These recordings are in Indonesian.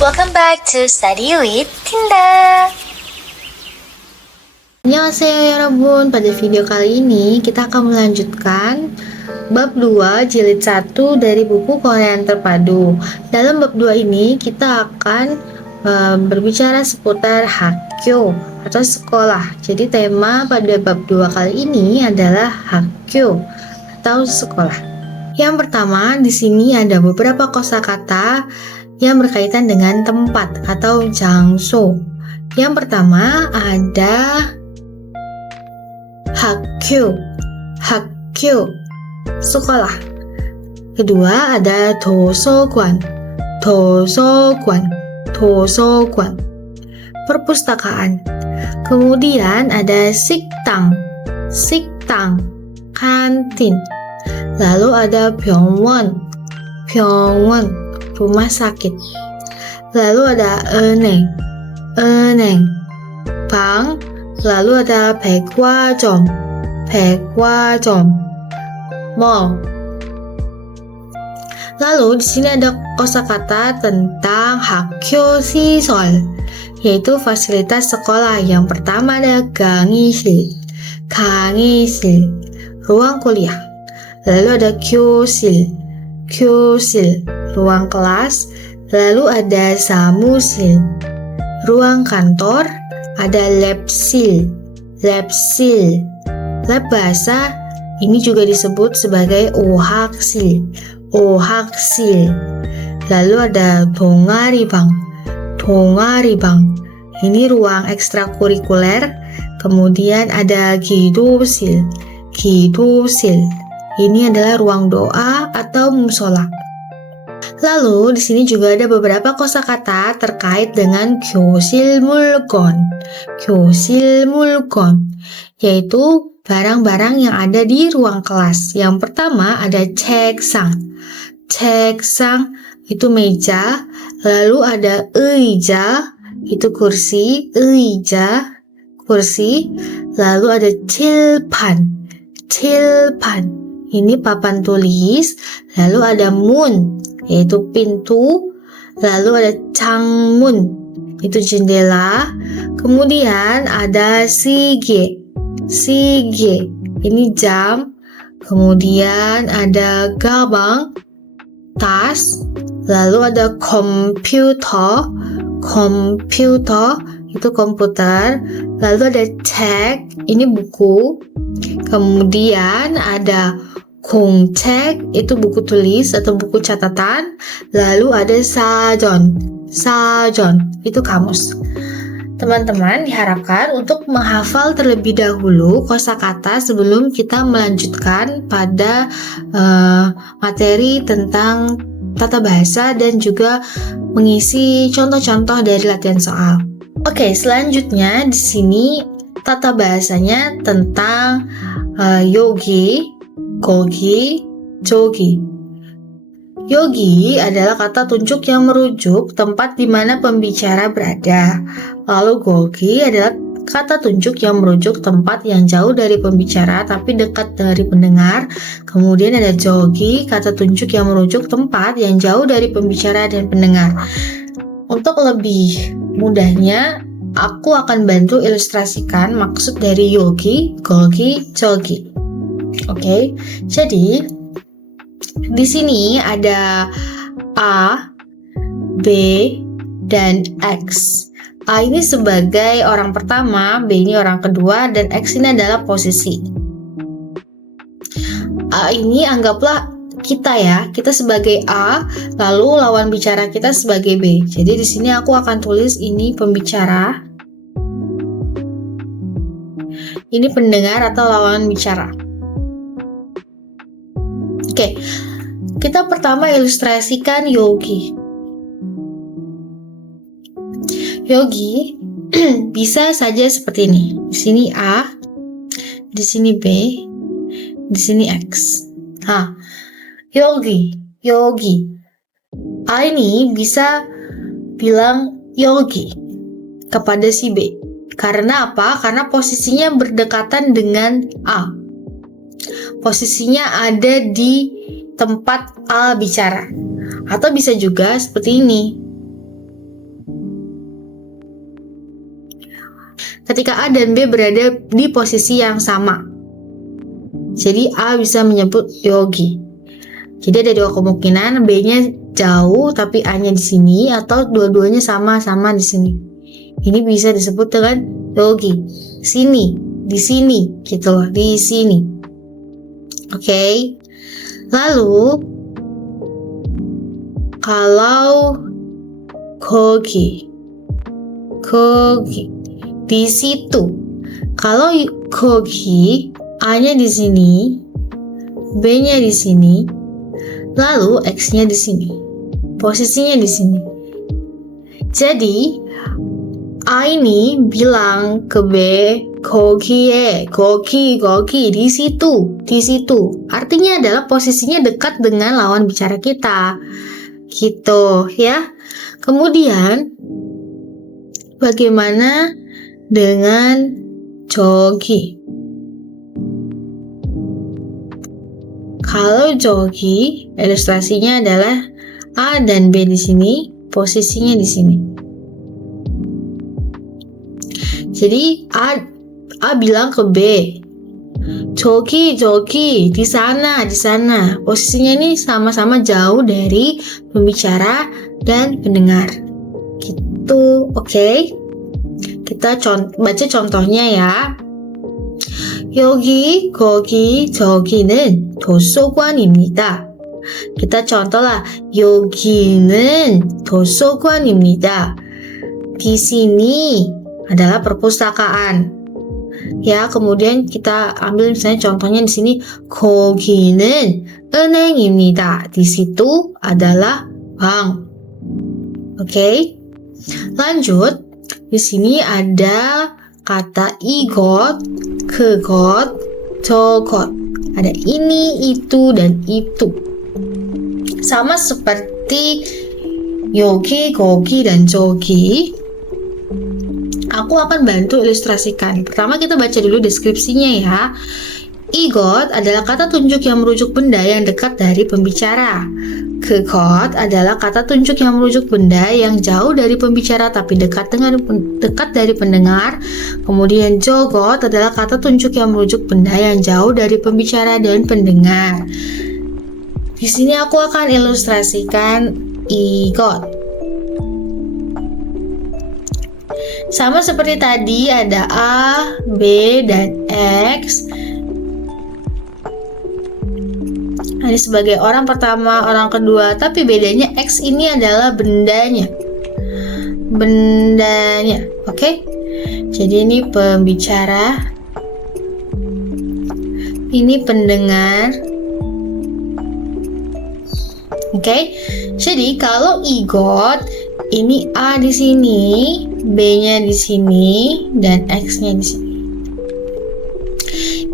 Welcome back to Study with Tinda. Annyeonghaseyo Yorobun, pada video kali ini kita akan melanjutkan bab 2 jilid 1 dari buku Korea yang Terpadu. Dalam bab 2 ini kita akan berbicara seputar Hakyo atau sekolah. Jadi tema pada bab 2 kali ini adalah Hakyo atau sekolah. Yang pertama, di sini ada beberapa kosakata yang berkaitan dengan tempat atau jangso. Yang pertama ada Hakyo, Hakyo, sekolah. Kedua ada 도서관, 도서관, 도서관, perpustakaan. Kemudian ada 식당, 식당, kantin. Lalu ada 병원, 병원, rumah sakit. Lalu ada 은행, 은행, bank. Lalu ada 백화점, 백화점, mall. Lalu di sini ada kosakata tentang 학교 시설, yaitu fasilitas sekolah. Yang pertama ada 강의실, 강의실, ruang kuliah. Lalu ada 교실, 교실, ruang kelas. Lalu ada 사무실, ruang kantor. Ada 랩실, 랩실, lab bahasa. Ini juga disebut sebagai 오학실, 오학실. Lalu ada 동아리방, 동아리방. Ini ruang ekstrakurikuler. Kemudian ada 기도실, 기도실. Ini adalah ruang doa atau musola. Lalu di sini juga ada beberapa kosakata terkait dengan 교실 물건, 교실 물건, yaitu barang-barang yang ada di ruang kelas. Yang pertama ada 책상, 책상 itu meja. Lalu ada 의자, itu kursi, 의자, kursi. Lalu ada 칠판, 칠판, ini papan tulis. Lalu ada 문, yaitu pintu. Lalu ada 창문, itu jendela. Kemudian ada 시계, 시계, ini jam. Kemudian ada gaban, tas. Lalu ada komputer, komputer, itu komputer. Lalu ada 책, ini buku. Kemudian ada 공책, itu buku tulis atau buku catatan. Lalu ada 사전, 사전, itu kamus. Teman-teman diharapkan untuk menghafal terlebih dahulu kosakata sebelum kita melanjutkan pada materi tentang tata bahasa dan juga mengisi contoh-contoh dari latihan soal. Oke, selanjutnya di sini tata bahasanya tentang yogi, 거기, 저기. Yogi adalah kata tunjuk yang merujuk tempat di mana pembicara berada. Lalu gogi adalah kata tunjuk yang merujuk tempat yang jauh dari pembicara tapi dekat dari pendengar. Kemudian ada jogi, kata tunjuk yang merujuk tempat yang jauh dari pembicara dan pendengar. Untuk lebih mudahnya, aku akan bantu ilustrasikan maksud dari yogi, gogi, jogi. Oke, jadi di sini ada A, B, dan X. A ini sebagai orang pertama, B ini orang kedua, dan X ini adalah posisi. A ini anggaplah kita ya, kita sebagai A, lalu lawan bicara kita sebagai B. Jadi di sini aku akan tulis ini pembicara, ini pendengar atau lawan bicara. Oke, kita pertama ilustrasikan yogi. Yogi bisa saja seperti ini. Di sini A, di sini B, di sini X. Nah, yogi, yogi. A ini bisa bilang yogi kepada si B. Karena apa? Karena posisinya berdekatan dengan A. Posisinya ada di tempat A bicara. Atau bisa juga seperti ini. ketika A dan B berada di posisi yang sama. Jadi A bisa menyebut yogi. Jadi ada dua kemungkinan, B-nya jauh tapi A-nya di sini, atau dua-duanya sama-sama di sini. Ini bisa disebut dengan yogi. Sini, di sini, gitu loh, di sini. Oke. Lalu kalau kogi di situ. Kalau kogi, A-nya di sini, B-nya di sini, lalu X-nya di sini. Posisinya di sini. Jadi A ini bilang ke B, kogi di situ. Artinya adalah posisinya dekat dengan lawan bicara kita. Gitu ya. Kemudian bagaimana dengan jogi? Kalau jogi, ilustrasinya adalah A dan B di sini, posisinya di sini. Jadi A bilang ke B, jogi di sana. Posisinya ini sama-sama jauh dari pembicara dan pendengar. Gitu, oke? Kita baca contohnya ya. 여기, 거기, 저기는 도서관입니다. kita contohlah, 여기는 도서관입니다. Di sini adalah perpustakaan. Ya, kemudian kita ambil misalnya contohnya di sini, 거기는 은행입니다. Di situ adalah bank. Oke. Lanjut. Di sini ada kata igot, kegot, 저것. Ada ini, itu, dan itu. Sama seperti 여기, 거기, dan 저기. Aku akan bantu ilustrasikan. Pertama kita baca dulu deskripsinya ya. Igot adalah kata tunjuk yang merujuk benda yang dekat dari pembicara. Kegot adalah kata tunjuk yang merujuk benda yang jauh dari pembicara tapi dekat dari pendengar. Kemudian jogot adalah kata tunjuk yang merujuk benda yang jauh dari pembicara dan pendengar. Di sini aku akan ilustrasikan igot. Sama seperti tadi ada A, B, dan X. Ini sebagai orang pertama, orang kedua, tapi bedanya X ini adalah bendanya. Oke? Jadi ini pembicara, ini pendengar. Oke? Jadi kalau igot, ini A di sini, B-nya di sini, dan X-nya di sini.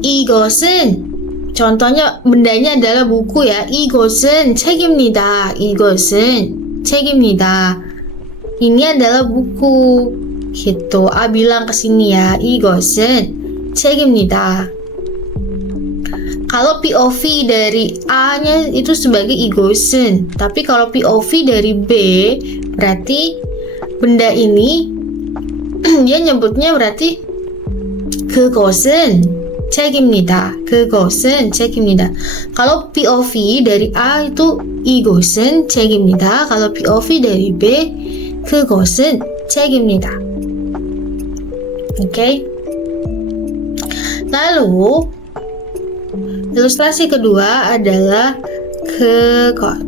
이것은 contohnya bendanya adalah buku ya. 이것은 책입니다. Ini adalah buku. Gitu. A bilang ke sini ya. 이것은 책입니다. Kalau POV dari A-nya itu sebagai 이것은, tapi kalau POV dari B berarti benda ini dia nyebutnya berarti 그것은 책입니다. Kalau POV dari A itu 이것은 책입니다. kalau POV dari B 그것은 책입니다. Oke. Lalu ilustrasi kedua adalah kegot.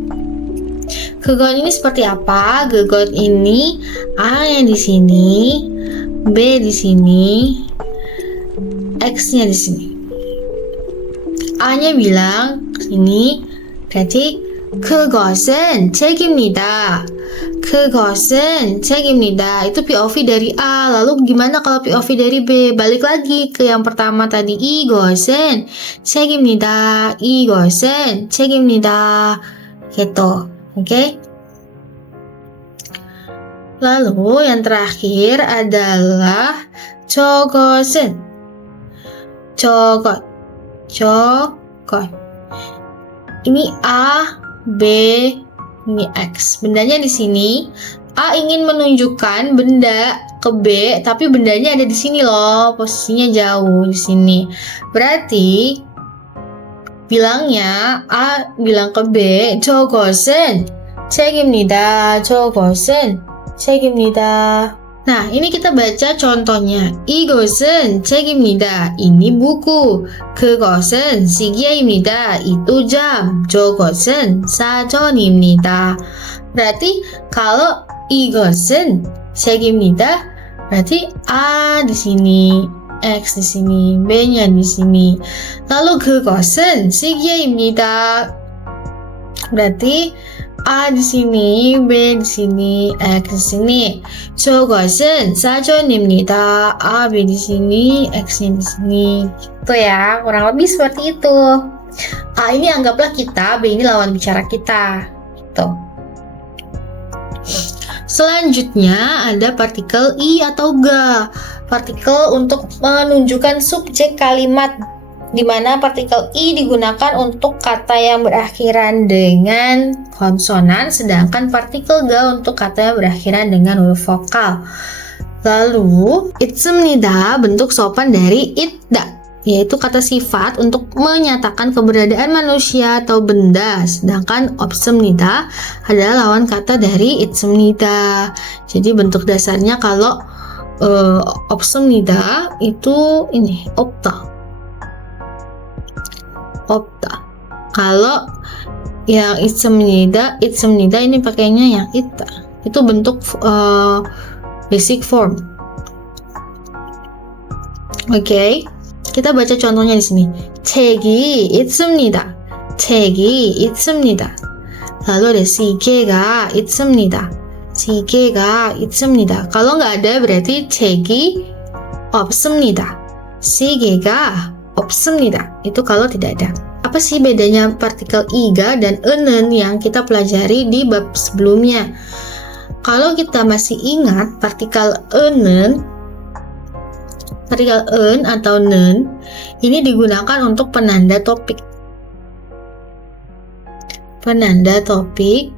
Kegot ini seperti apa? Kegot ini A yang di sini, B di sini, X-nya di sini. A-nya bilang sini, berarti 그것은 책입니다. Itu POV dari A. Lalu gimana kalau POV dari B? Balik lagi ke yang pertama tadi. 이것은 책입니다. Gitu. Oke? Lalu yang terakhir adalah 저것은. Ini A, B, ini X. Bendanya di sini. A ingin menunjukkan benda ke B, tapi bendanya ada di sini loh, posisinya jauh di sini. Berarti bilangnya A bilang ke B, 저것은 책입니다. 저것은 책입니다. Nah, ini kita baca contohnya. 이것은 책입니다. Ini buku. 그것은 시계입니다. Itu jam. 저것은 사전입니다. Berarti kalau 이것은 책입니다. berarti A di sini, X di sini, B-nya di sini. Lalu 그것은 시계입니다. berarti A di sini, B di sini, X di sini. 저것은 사전입니다. A, B di sini, X-nya di sini. Gitu ya, kurang lebih seperti itu. A ini anggaplah kita, B ini lawan bicara kita. Gitu. Selanjutnya ada partikel I atau ga. Partikel untuk menunjukkan subjek kalimat, di mana partikel I digunakan untuk kata yang berakhiran dengan konsonan, sedangkan partikel ga untuk kata yang berakhiran dengan huruf vokal. Lalu, 있습니다 bentuk sopan dari itda, yaitu kata sifat untuk menyatakan keberadaan manusia atau benda, sedangkan 없습니다 adalah lawan kata dari 있습니다. Jadi bentuk dasarnya kalau 없습니다 itu ini 없다. Kalau yang 있습니다 ini pakainya yang ita. Itu bentuk basic form. Oke. Kita baca contohnya di sini. 책이 있습니다. 책이 있습니다. Lalu ada 시계가 있습니다. 시계가 있습니다. Kalau nggak ada berarti 책이 없습니다. 시계가 없습니다. Itu kalau tidak ada. Apa sih bedanya partikel iga dan enen yang kita pelajari di bab sebelumnya? Kalau kita masih ingat partikel enen, partikel en atau nen ini digunakan untuk penanda topik. Penanda topik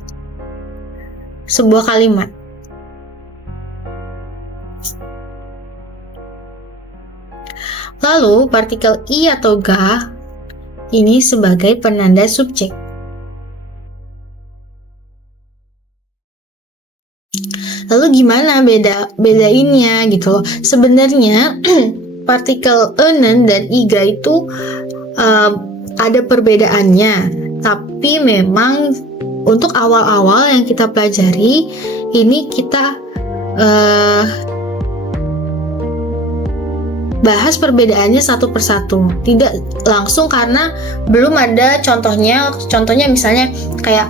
sebuah kalimat. Lalu partikel i atau ga ini sebagai penanda subjek. Lalu gimana bedainnya gitu loh. Sebenarnya partikel enen dan iga itu ada perbedaannya, tapi memang untuk awal-awal yang kita pelajari ini kita bahas perbedaannya satu persatu, tidak langsung karena belum ada contohnya misalnya kayak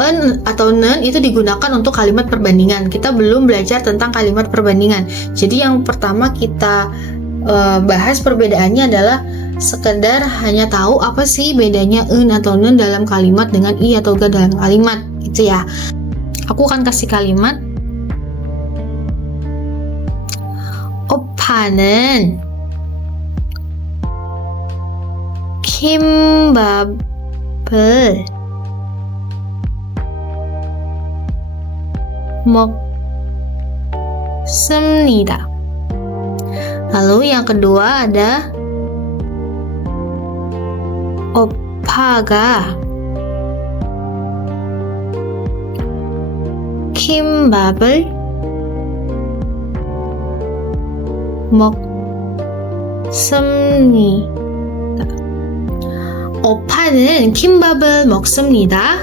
en atau nen itu digunakan untuk kalimat perbandingan. Kita belum belajar tentang kalimat perbandingan. Jadi yang pertama kita bahas perbedaannya adalah sekedar hanya tahu apa sih bedanya en atau nen dalam kalimat dengan i atau ga dalam kalimat gitu ya. Aku akan kasih kalimat. 오빠는 김밥을 먹습니다. Lalu yang kedua ada 오빠가 김밥을 먹습니다. 오빠는 김밥을 먹습니다.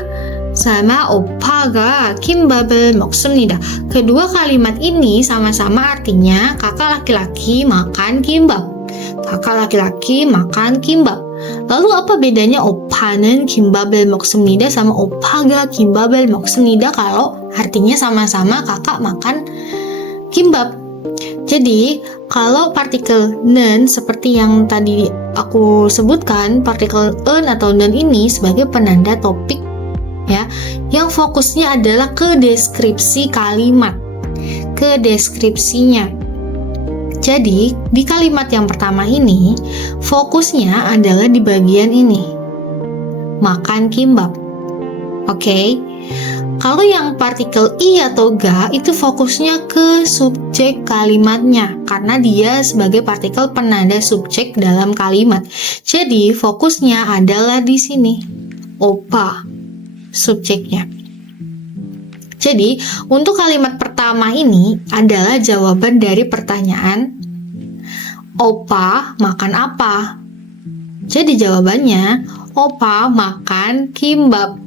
Sama 오빠가 김밥을 먹습니다. Kedua kalimat ini sama-sama artinya kakak laki-laki makan kimbab. Kakak laki-laki makan kimbab. Lalu apa bedanya 오빠는 김밥을 먹습니다 sama 오빠가 김밥을 먹습니다 kalau artinya sama-sama kakak makan kimbab? Jadi, kalau partikel nen seperti yang tadi aku sebutkan, partikel en atau nen ini sebagai penanda topik ya, yang fokusnya adalah ke deskripsi kalimat, ke deskripsinya. Jadi, di kalimat yang pertama ini, fokusnya adalah di bagian ini. Makan kimbab. Oke. Kalau yang partikel i atau ga itu fokusnya ke subjek kalimatnya karena dia sebagai partikel penanda subjek dalam kalimat. Jadi fokusnya adalah di sini. Opa subjeknya. Jadi untuk kalimat pertama ini adalah jawaban dari pertanyaan Opa makan apa? Jadi jawabannya Opa makan kimbap.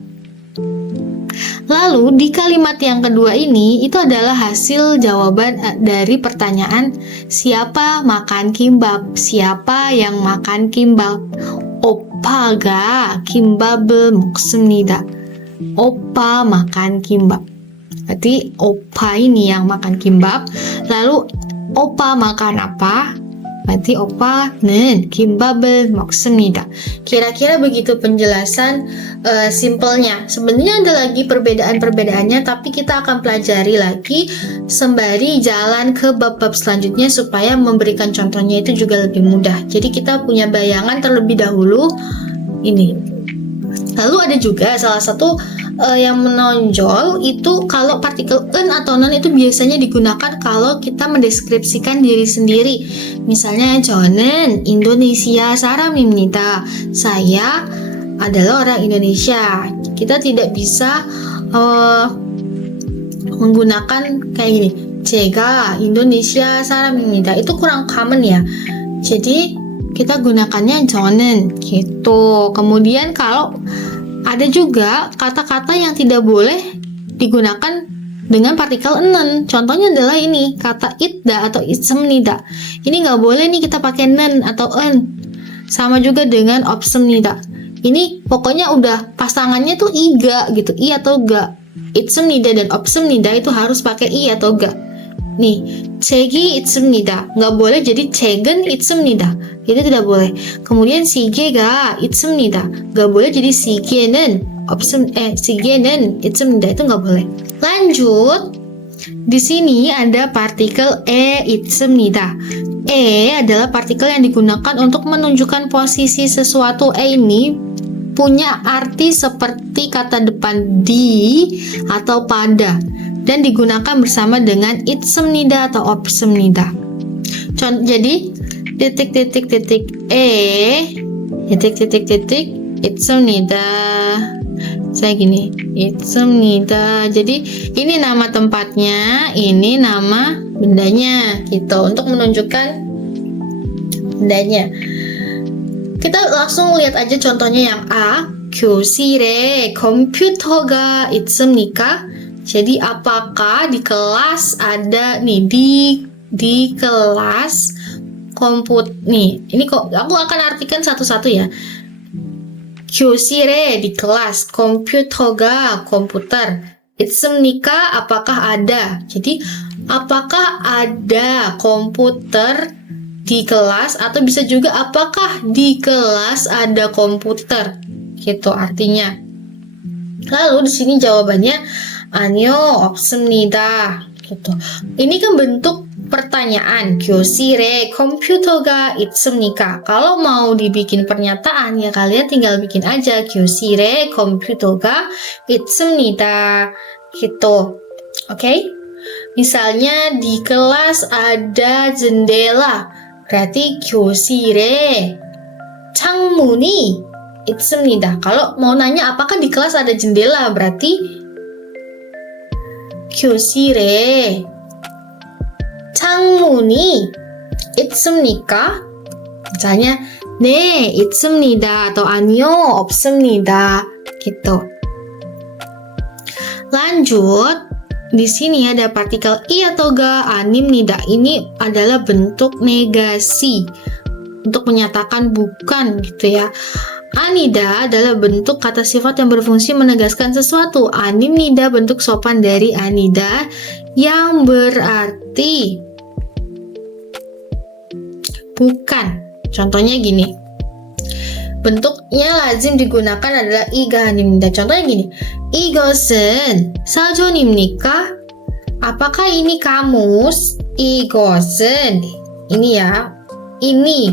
Lalu di kalimat yang kedua ini itu adalah hasil jawaban dari pertanyaan siapa makan kimbap? Siapa yang makan kimbap? Oppa가 김밥을 먹습니다. Oppa makan kimbap. Berarti Oppa ini yang makan kimbap. Lalu Oppa makan apa? Berarti Oppa는 김밥을 먹습니다. Kira-kira begitu penjelasan simpelnya. Sebenarnya ada lagi perbedaan-perbedaannya, tapi kita akan pelajari lagi sembari jalan ke bab-bab selanjutnya supaya memberikan contohnya itu juga lebih mudah. Jadi kita punya bayangan terlebih dahulu ini. Lalu ada juga salah satu yang menonjol itu kalau partikel en atau non itu biasanya digunakan kalau kita mendeskripsikan diri sendiri. Misalnya 저는 Indonesia 사람입니다. Saya adalah orang Indonesia. Kita tidak bisa menggunakan kayak gini. 제가 Indonesia 사람입니다. Itu kurang common ya. Jadi kita gunakannya 저는 gitu. Kemudian kalau ada juga kata-kata yang tidak boleh digunakan dengan partikel nen. Contohnya adalah ini, kata itda atau itsemnida. Ini nggak boleh nih kita pakai nen atau en. Sama juga dengan opsemnida. Ini pokoknya udah pasangannya tuh iga gitu, i atau ga. Itsemnida dan opsemnida itu harus pakai i atau ga. Nih, 책이 있습니다. Nggak boleh jadi 책은 있습니다. Itu tidak boleh. Kemudian 시계가 있습니다. Nggak boleh jadi 시계는 시계는 있습니다. Itu nggak boleh. Lanjut. Di sini ada partikel 있습니다. Adalah partikel yang digunakan untuk menunjukkan posisi sesuatu. Ini punya arti seperti kata depan di atau pada dan digunakan bersama dengan itsemnida atau opsemnida. Jadi titik-titik titik-titik itsemnida. Saya gini, itsemnida. Jadi ini nama tempatnya, ini nama bendanya gitu untuk menunjukkan bendanya. Kita langsung lihat aja contohnya yang A. 교실에 컴퓨터가 있습니까? Jadi apakah di kelas ada nih di kelas komputer nih. Ini kok aku akan artikan satu-satu ya. 교실에 di kelas, 컴퓨터가 komputer. 있습니까? Apakah ada? Jadi apakah ada komputer di kelas atau bisa juga apakah di kelas ada komputer? Gitu artinya. Lalu di sini jawabannya 아니요, 없습니다. gitu. Ini kan bentuk pertanyaan. 교실에 컴퓨터가 있습니까? Kalau mau dibikin pernyataan ya kalian tinggal bikin aja 교실에 컴퓨터가 있습니다. gitu. Oke? Misalnya di kelas ada jendela. Berarti 교실에 창문이 있습니다. Kalau mau nanya apakah di kelas ada jendela, berarti 교실에 창문이 있습니까? Misalnya, 네, 있습니다. atau 아니요, 없습니다. gitu. Lanjut, di sini ada partikel i atau ga, animnida. Ini adalah bentuk negasi untuk menyatakan bukan gitu ya. Anida adalah bentuk kata sifat yang berfungsi menegaskan sesuatu. Animnida bentuk sopan dari anida yang berarti bukan. Contohnya gini. Bentuknya lazim digunakan adalah iga animnida. Contohnya gini. 이것은 사전입니까? Apakah ini kamus? 이것은 ini ya. Ini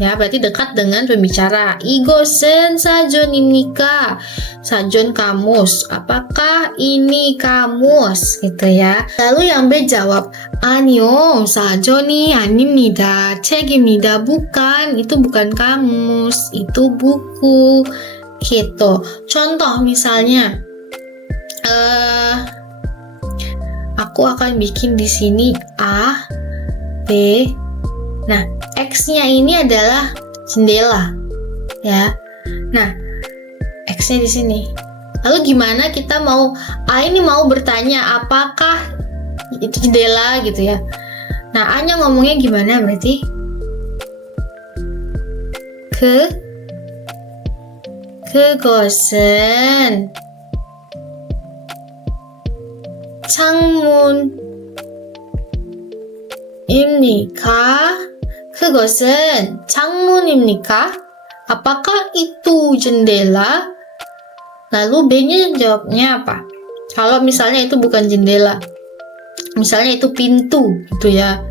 Ya, berarti dekat dengan pembicara. Igosen sajon입니까? Sajon kamus. Apakah ini kamus? Gitu ya. Lalu yang B jawab, 아니요, 사전이 아닙니다. 책입니다. Bukan, itu bukan kamus, itu buku. Gitu. Contoh misalnya, aku akan bikin di sini A, B. Nah, X-nya ini adalah jendela, ya. Nah, X-nya di sini. Lalu gimana kita mau A ini mau bertanya apakah itu jendela gitu ya. Nah, A-nya ngomongnya gimana berarti? 그것은 창문입니까? 그것은 창문입니까? Apakah itu jendela? Lalu B-nya jawabnya apa? Kalau misalnya itu bukan jendela, misalnya itu pintu gitu ya.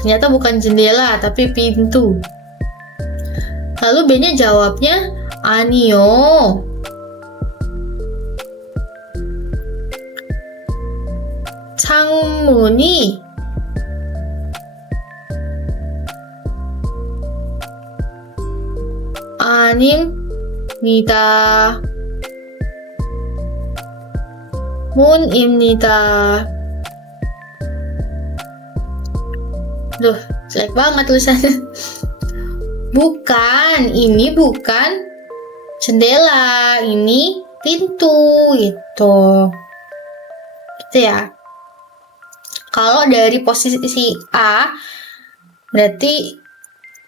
Ternyata bukan jendela tapi pintu. Lalu B-nya jawabnya 아니요. 창문이 아닙니다. 문입니다. Duh, jelek banget tulisannya. Bukan, ini bukan jendela, ini pintu gitu. Gitu ya. Kalau dari posisi A, berarti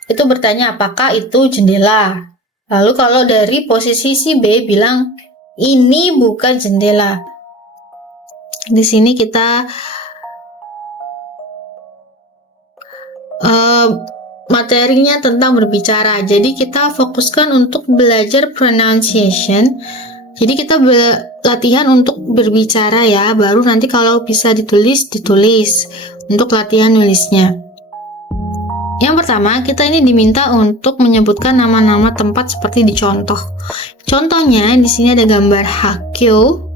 itu bertanya apakah itu jendela. Lalu kalau dari posisi si B bilang ini bukan jendela. Di sini kita materinya tentang berbicara. Jadi kita fokuskan untuk belajar pronunciation. Jadi kita latihan untuk berbicara ya. Baru nanti kalau bisa ditulis untuk latihan nulisnya. Yang pertama, kita ini diminta untuk menyebutkan nama-nama tempat seperti di contoh. Contohnya di sini ada gambar 학교.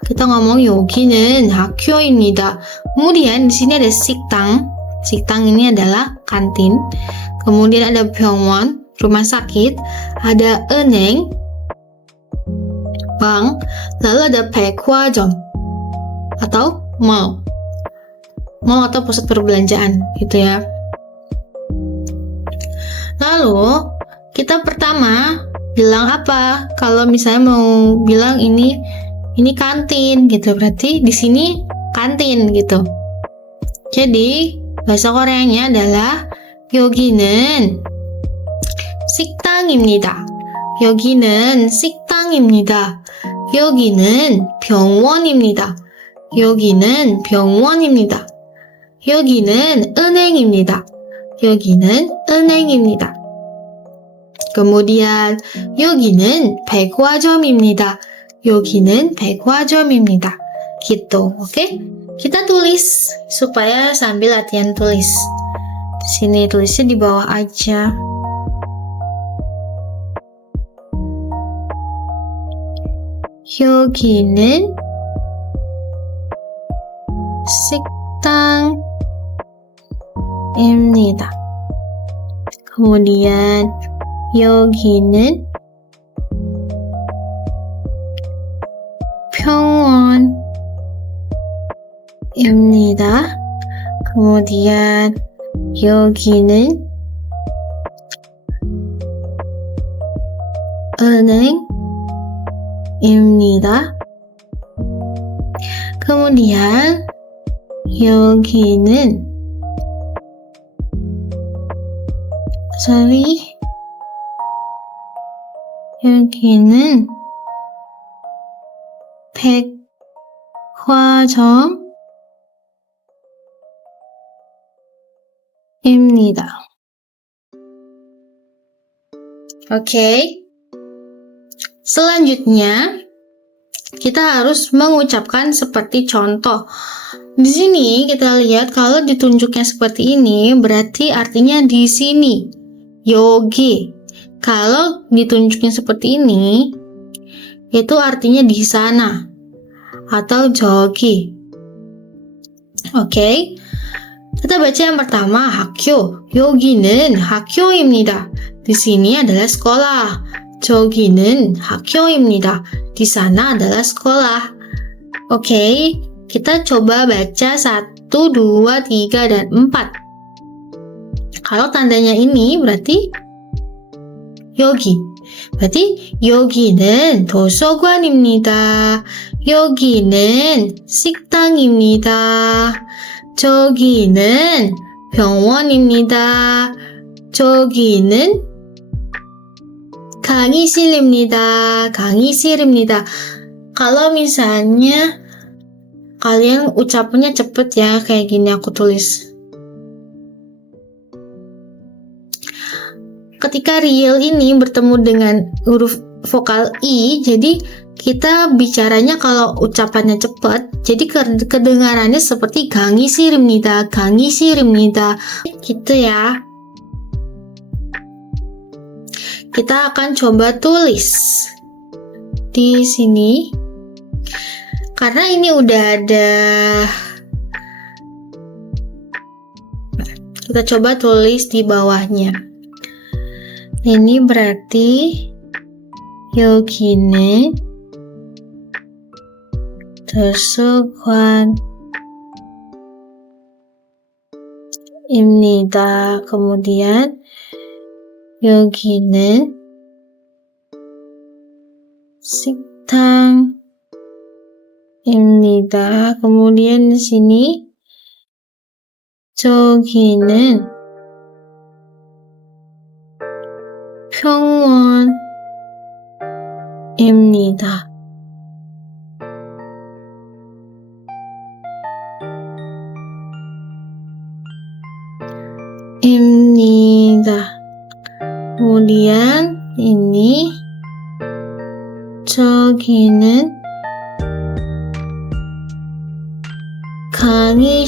Kita ngomong 여기는 학교입니다. Kemudian di sini ada 식당. 식당 ini adalah kantin. Kemudian ada 병원, rumah sakit. Ada 은행, bank. Lalu ada 백화점 atau mall. Mall atau pusat perbelanjaan gitu ya. Lalu kita pertama bilang apa? Kalau misalnya mau bilang ini kantin gitu, berarti di sini kantin gitu. Jadi bahasa Koreanya adalah 여기는 식당입니다. 여기는 식당입니다. 여기는 병원입니다. 여기는 병원입니다. 여기는 은행입니다. 여기는 은행입니다. Kemudian 여기는 백화점입니다. 여기는 백화점입니다. Gitu, oke? Kita tulis supaya sambil latihan tulis. Di sini tulisnya di bawah aja. 여기는 식당입니다. Kemudian 여기는 병원입니다. Kemudian 여기는 은행입니다. Kemudian 여기는 여기는 백화점입니다. Oke. Selanjutnya kita harus mengucapkan seperti contoh. Di sini kita lihat kalau ditunjuknya seperti ini berarti artinya di sini. yogi. Kalau ditunjukin seperti ini, itu artinya di sana atau jogi. Oke. Kita baca yang pertama, 학교. 여기는 학교입니다. Di sini adalah sekolah. 저기는 학교입니다. Di sana adalah sekolah. Oke, kita coba baca 1, 2, 3, dan 4. Kalau tandanya ini berarti 여기. berarti 여기는 도서관입니다. 여기는 식당입니다. 저기는 병원입니다. 저기는 강의실입니다. 강의실입니다. Kalau misalnya kalian ucapnya cepet ya, kayak gini aku tulis. Ketika real ini bertemu dengan huruf vokal I, jadi kita bicaranya kalau ucapannya cepat, jadi kedengarannya seperti 강의실입니다, 강의실입니다, gitu ya. Kita akan coba tulis di sini, karena ini udah ada. Kita coba tulis di bawahnya. Ini berarti 여기는 도서관입니다. kemudian 여기는 식당입니다. kemudian di sini 저기는 병원입니다. kemudian ini 저기는 강의실입니다.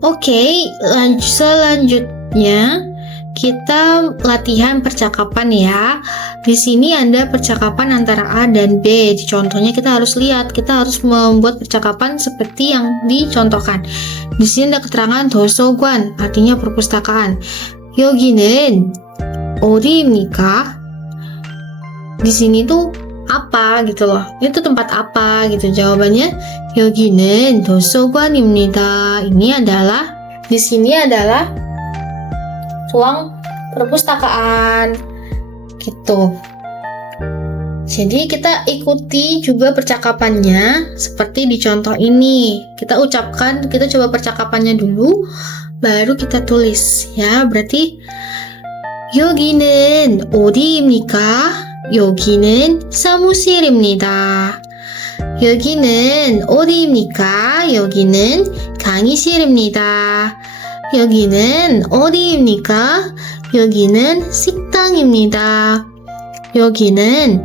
Oke, selanjutnya kita latihan percakapan ya. Di sini ada percakapan antara A dan B. Di contohnya kita harus lihat, kita harus membuat percakapan seperti yang dicontohkan. Di sini ada keterangan 도서관, artinya perpustakaan. 여기는 어디입니까? Di sini tuh apa gitu loh. Itu tempat apa gitu. Jawabannya 여기는 도서관입니다. Ini adalah, di sini adalah ruang perpustakaan gitu. Jadi kita ikuti juga percakapannya seperti di contoh ini. Kita coba percakapannya dulu, baru kita tulis ya. Berarti 여기는 어디입니까? 여기는 사무실입니다. 여기는 어디입니까? 여기는 강의실입니다. 여기는 어디입니까? 여기는 식당입니다. 여기는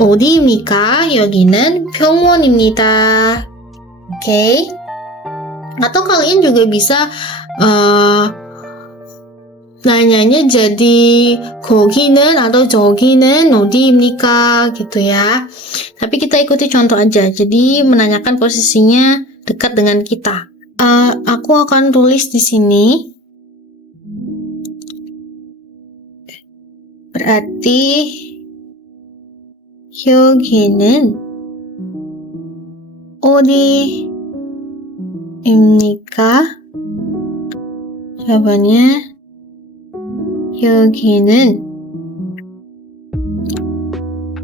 어디입니까? 여기는 병원입니다. Oke. Atau kalian juga bisa nanyanya jadi 거기는 atau 저기는 어디입니까? gitu ya. Tapi kita ikuti contoh aja. Jadi menanyakan posisinya dekat dengan kita. Aku akan tulis di sini. Berarti 여기는 어디입니까? jawabannya 여기는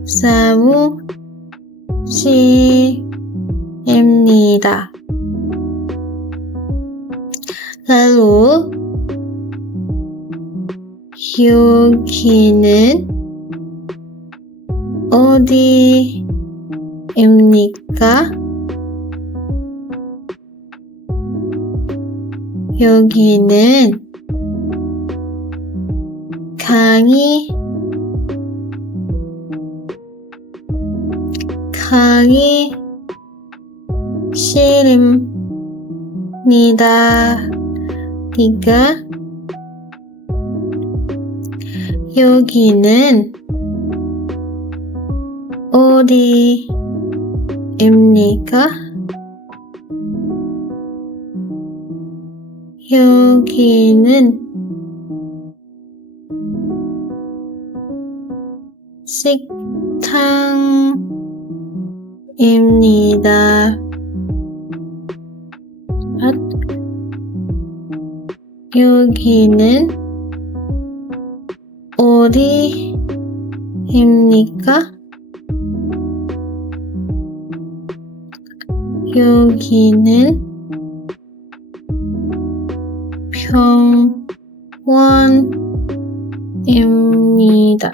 사무실입니다. lalu 여기는 어디입니까? 여기는 강의실입니다. 니다. 3. 여기는 어디입니까? 여기는 식당입니다. 여기는 어디입니까? 여기는 병원입니다.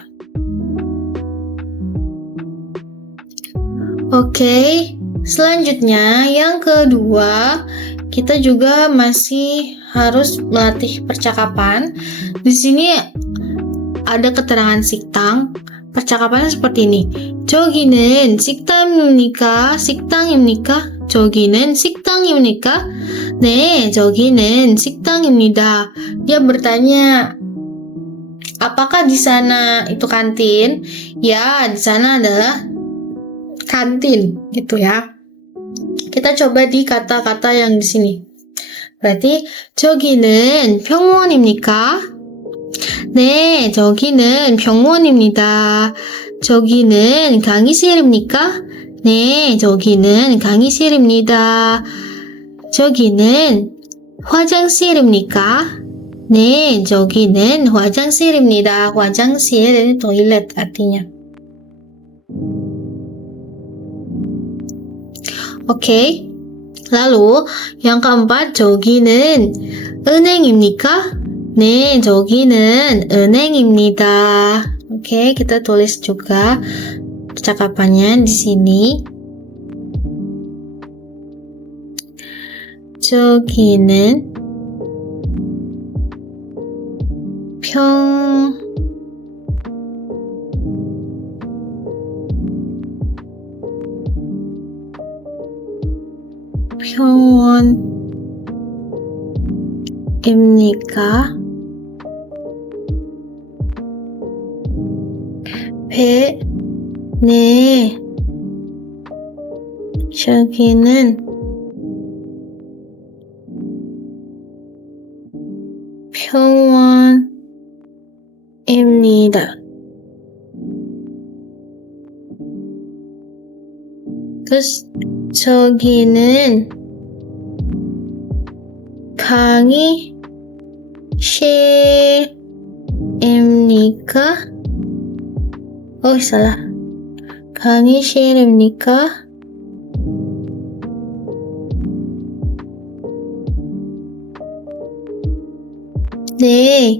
Oke, selanjutnya yang kedua, kita juga masih harus melatih percakapan. Di sini ada keterangan 식당. percakapannya seperti ini. 저기는 식당입니까? 식당입니까? 저기는 식당입니까? 네, 저기는 식당입니다. Dia bertanya, apakah di sana itu kantin? Ya, di sana adalah kantin, gitu ya. Kita coba di kata-kata yang di sini. berarti 저기는 병원입니까? 네, 저기는 병원입니다. 저기는 강의실입니까? 네, 저기는 강의실입니다. 저기는 화장실입니까? 네, 저기는 화장실입니다. 화장실, toilet artinya. Oke. Lalu yang keempat, 저기는 은행입니까? 네, 저기는 은행입니다. Oke, kita tulis juga percakapannya di sini. 저기는 병원입니까? 네, 저기는 병원입니다. terus 저기는 강의실입니까? salah. 강의실입니까? 네.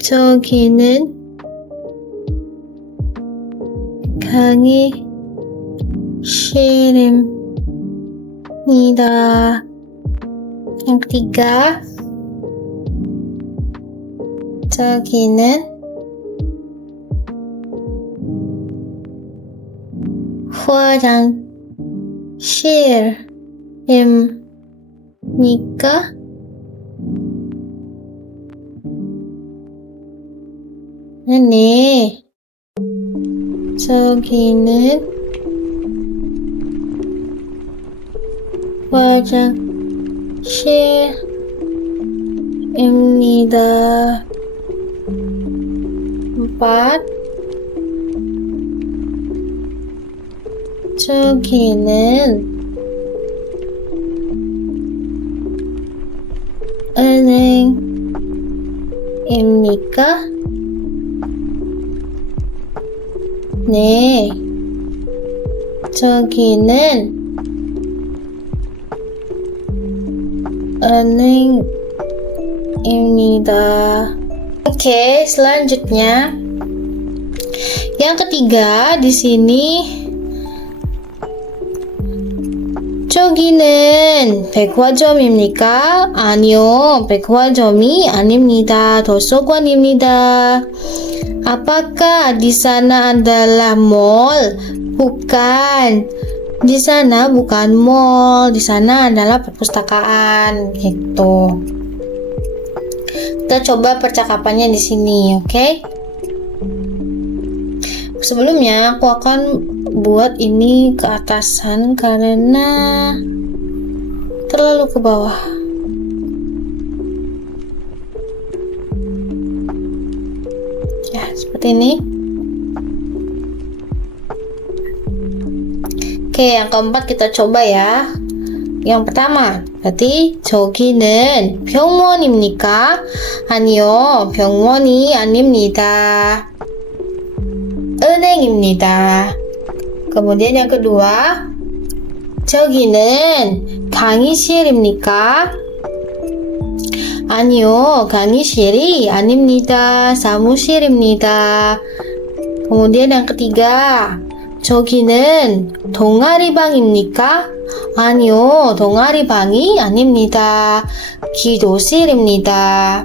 저기는 강의실입니다. Yang ketiga, 저기는 화장실입니까? 네, 저기는 화장실입니다. 4. 저기는 은행입니까? 네, 저기는 은행입니다. Oke, selanjutnya yang ketiga di sini 저기는 백화점입니까? 아니요, 백화점이 아닙니다. 도서관입니다. Apakah di sana adalah mall? Bukan. Di sana bukan mall, di sana adalah perpustakaan gitu. Kita coba percakapannya di sini, oke? Sebelumnya aku akan buat ini ke atasan karena terlalu ke bawah. Ya, seperti ini. Oke, yang keempat kita coba ya. Yang pertama, berarti 저기는 병원입니까? 아니요, 병원이 아닙니다. 은행입니다. Kemudian yang kedua, 저기는 강의실입니까? 아니요, 강의실이 아닙니다. 사무실입니다. Kemudian yang ketiga, 저기는 동아리방입니까? 아니요, 동아리방이 아닙니다. 기도실입니다.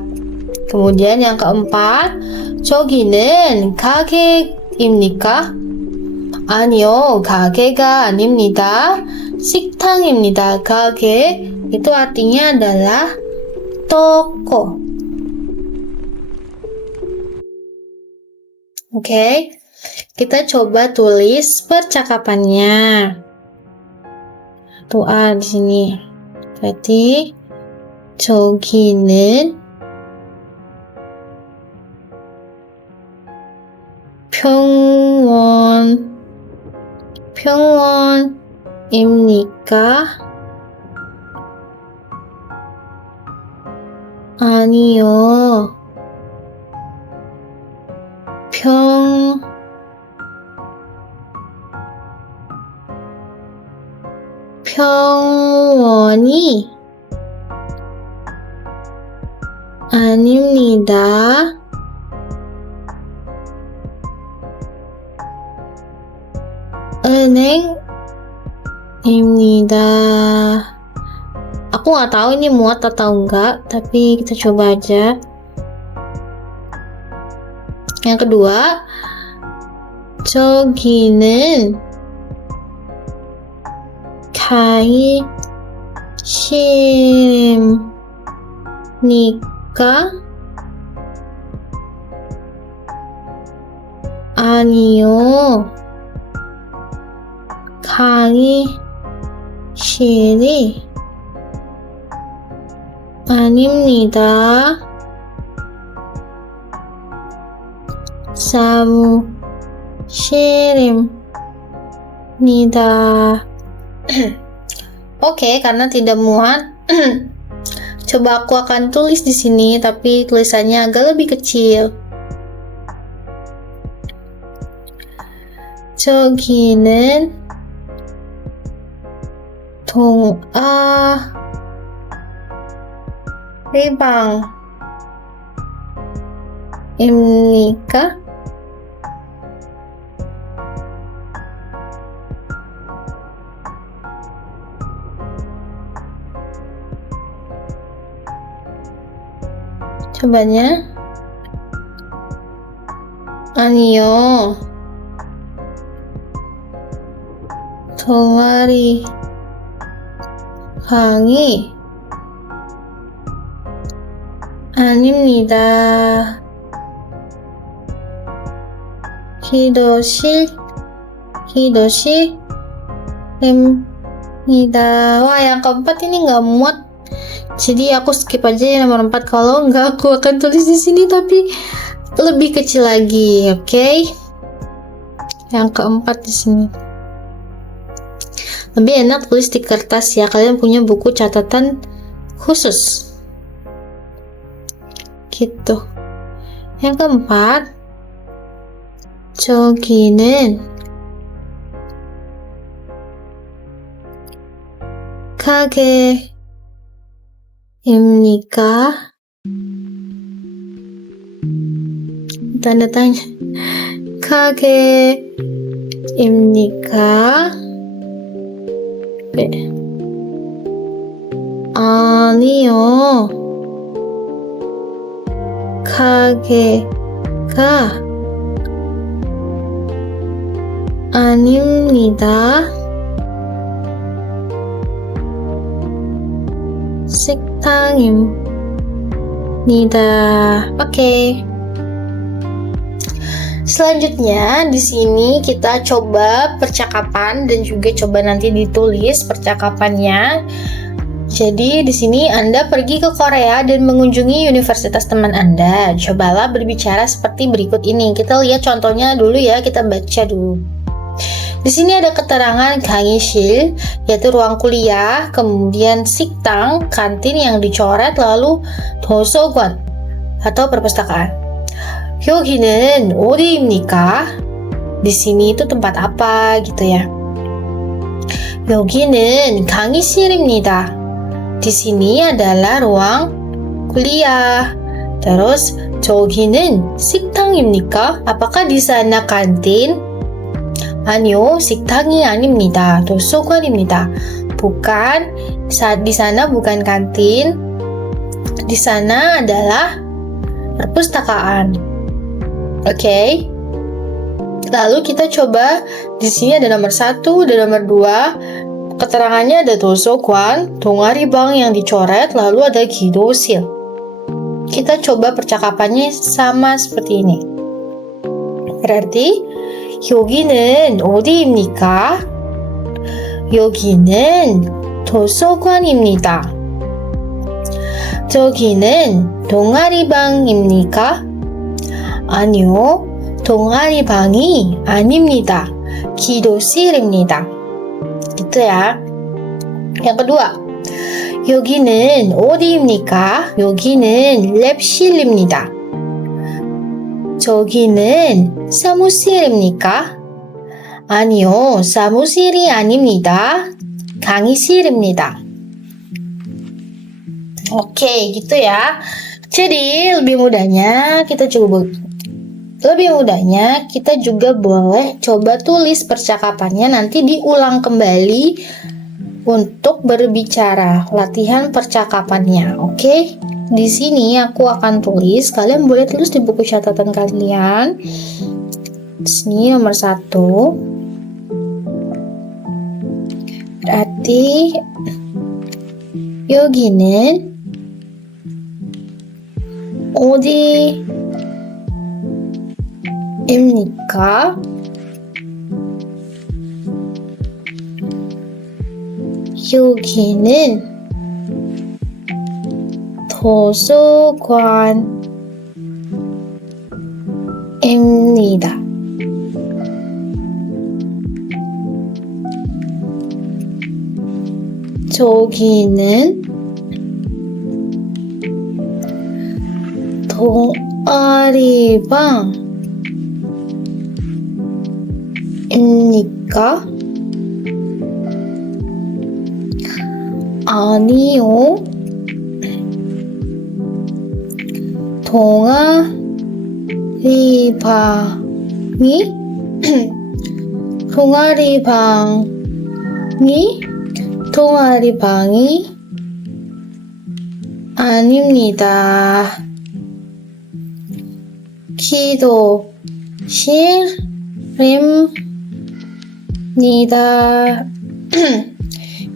Kemudian yang keempat, 저기는 가게입니까? 아니요, 가게가 아닙니다. 식당입니다. 가게 itu artinya adalah toko. Oke, kita coba tulis percakapannya. Tuh A di sini. Berarti 저기는 병원입니까? 아니요. 병원이 아닙니다. 은행입니다. Aku nggak tahu ini muat atau enggak, tapi kita coba aja. Yang kedua, 저기는 강의실입니까? 아니요. 강의실이 아닙니다. 사무실입니다. Oke, karena tidak muat, coba aku akan tulis di sini, tapi tulisannya agak lebih kecil. 저기는 동아리방입니까? Cobanya. 아니요. 동아리 방이 아닙니다. 기도실입니다. Wah, yang keempat ini nggak muat. Jadi aku skip aja yang nomor 4. Kalau nggak, aku akan tulis di sini tapi lebih kecil lagi, oke? Yang keempat di sini. Lebih enak tulis di kertas ya. Kalian punya buku catatan khusus. Gitu. Yang keempat, 저기는 가게입니까? Tanda tanya. 가게입니까? 아니요. 가게가 아닙니다. 식당입니다. Oke. Selanjutnya di sini kita coba percakapan dan juga coba nanti ditulis percakapannya. Jadi di sini Anda pergi ke Korea dan mengunjungi universitas teman Anda. Cobalah berbicara seperti berikut ini. Kita lihat contohnya dulu ya, kita baca dulu. Di sini ada keterangan 강의실, yaitu ruang kuliah, kemudian 식당, kantin yang dicoret, lalu 도서관 atau perpustakaan. 여기는 어디입니까? Di sini itu tempat apa gitu ya. 여기는 강의실입니다. Di sini adalah ruang kuliah. Terus 저기는 식당입니까? Apakah di sana kantin? 아니요, 식당이 아닙니다. 도서관입니다. Bukan, di sana bukan kantin. Di sana adalah perpustakaan. Oke. Lalu kita coba di sini ada nomor 1, ada nomor 2. Keterangannya ada 도서관, 동아리 방 yang dicoret, lalu ada 기도실. Kita coba percakapannya sama seperti ini. Berarti 여기는 어디입니까? 여기는 도서관입니다. 저기는 동아리 방입니까? 아니요, 동아리 방이 아닙니다. 기도실입니다. Gitu ya. Yang kedua, 여기는 어디입니까? 여기는 랩실입니다. 저기는 사무실입니까? 아니요, 사무실이 아닙니다. 강의실입니다. Oke, gitu ya. Jadi lebih mudahnya kita juga boleh coba tulis percakapannya, nanti diulang kembali untuk berbicara, latihan percakapannya. Oke? Di sini aku akan tulis, kalian boleh tulis di buku catatan kalian. Di sini nomor 1. Berarti 여기는 어디입니까? 여기는 도서관입니다. 저기는 동아리방입니까? 아니요, 동아리방이 아닙니다. 기도실입니다.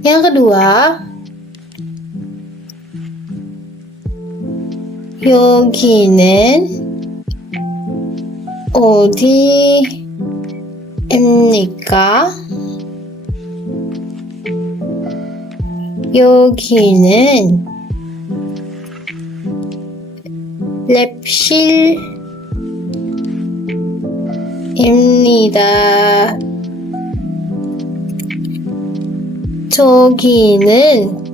Yang kedua, 여기는 어디입니까? 여기는 랩실입니다. 저기는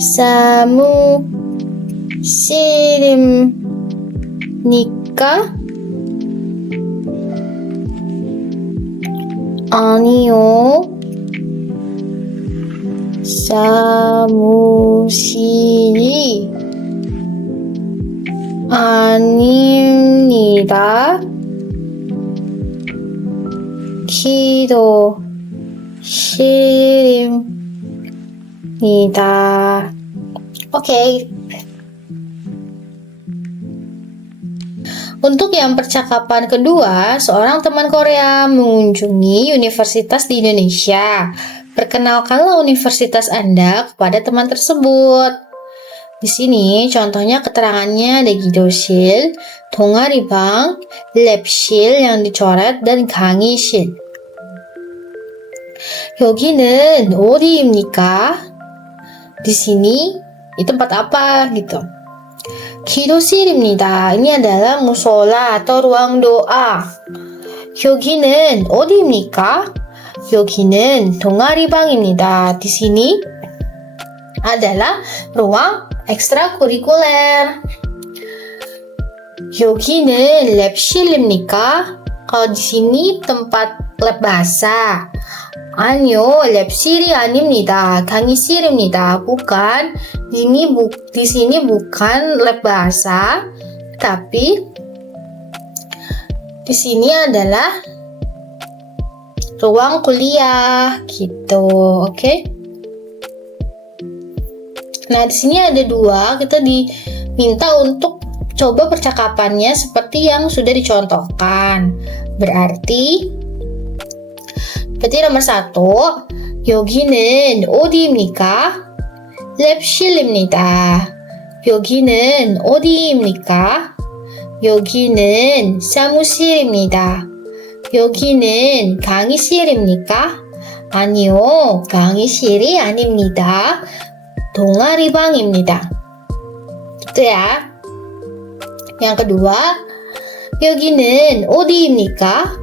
사무실입니까? 아니요, 사무실이 아닙니다. 기도실입니다. Oke. Untuk yang percakapan kedua, seorang teman Korea mengunjungi universitas di Indonesia. Perkenalkanlah universitas Anda kepada teman tersebut. Di sini contohnya keterangannya ada 기도실, 동아리방, 랩실 yang dicoret dan 강의실. 여기는 어디입니까? Di sini di tempat apa gitu. 기도실입니다. Ini adalah musola atau ruang doa. 여기는 어디입니까? 여기는 동아리방입니다. Di sini adalah ruang ekstrakurikuler. 여기는 랩실입니까? Kalau di sini tempat lab bahasa. 아니요, 랩실이 아닙니다. 강의실입니다. Bukan, di sini bukan lab bahasa, tapi di sini adalah ruang kuliah, gitu, oke? Nah, di sini ada dua, kita diminta untuk coba percakapannya seperti yang sudah dicontohkan. Berarti nomor 1, 여기는 어디입니까? 랩실입니다. 여기는 어디입니까? 여기는 사무실입니다. 여기는 강의실입니까? 아니요, 강의실이 아닙니다. 동아리방입니다. Gitu ya. Yang kedua, 여기는 어디입니까?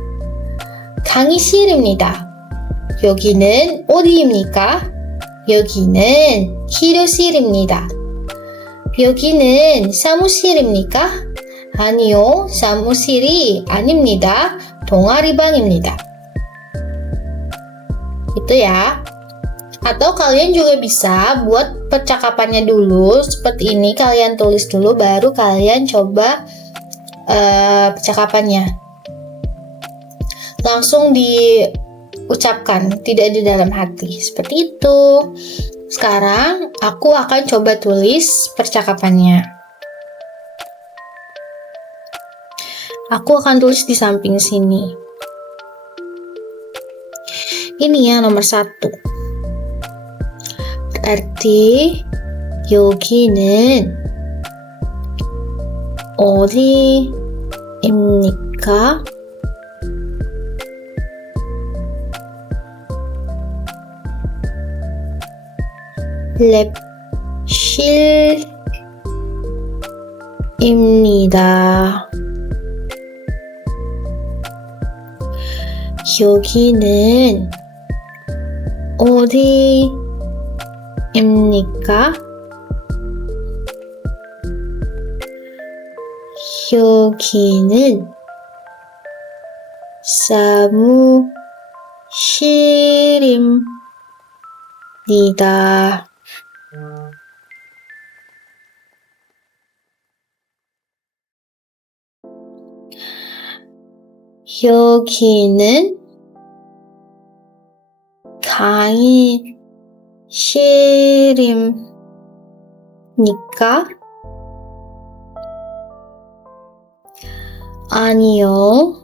강의실입니다. 여기는 어디입니까? 여기는 기도실입니다. 여기는 사무실입니까? 아니요, 사무실이 아닙니다. 동아리방입니다. Itu ya. Atau kalian juga bisa buat percakapannya dulu seperti ini, kalian tulis dulu baru kalian coba percakapannya. Langsung diucapkan, tidak di dalam hati. Seperti itu. Sekarang aku akan coba tulis percakapannya. Aku akan tulis di samping sini. Ini ya nomor 1. Berarti 여기는 어디입니까? 랩실입니다. 여기는 어디입니까? 여기는 사무실입니다. 여기는 강의실입니까? 아니요.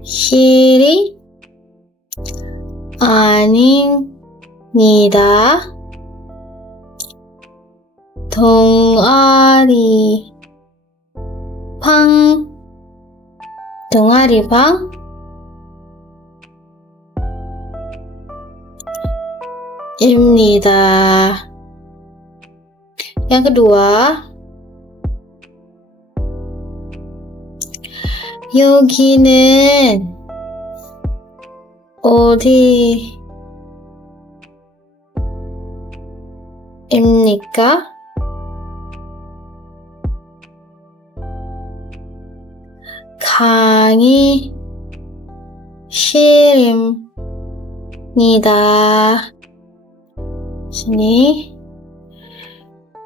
강의실이 아닙니다. 동아리방입니다. Yang kedua, 여기는 어디입니까? 강의실입니다. sini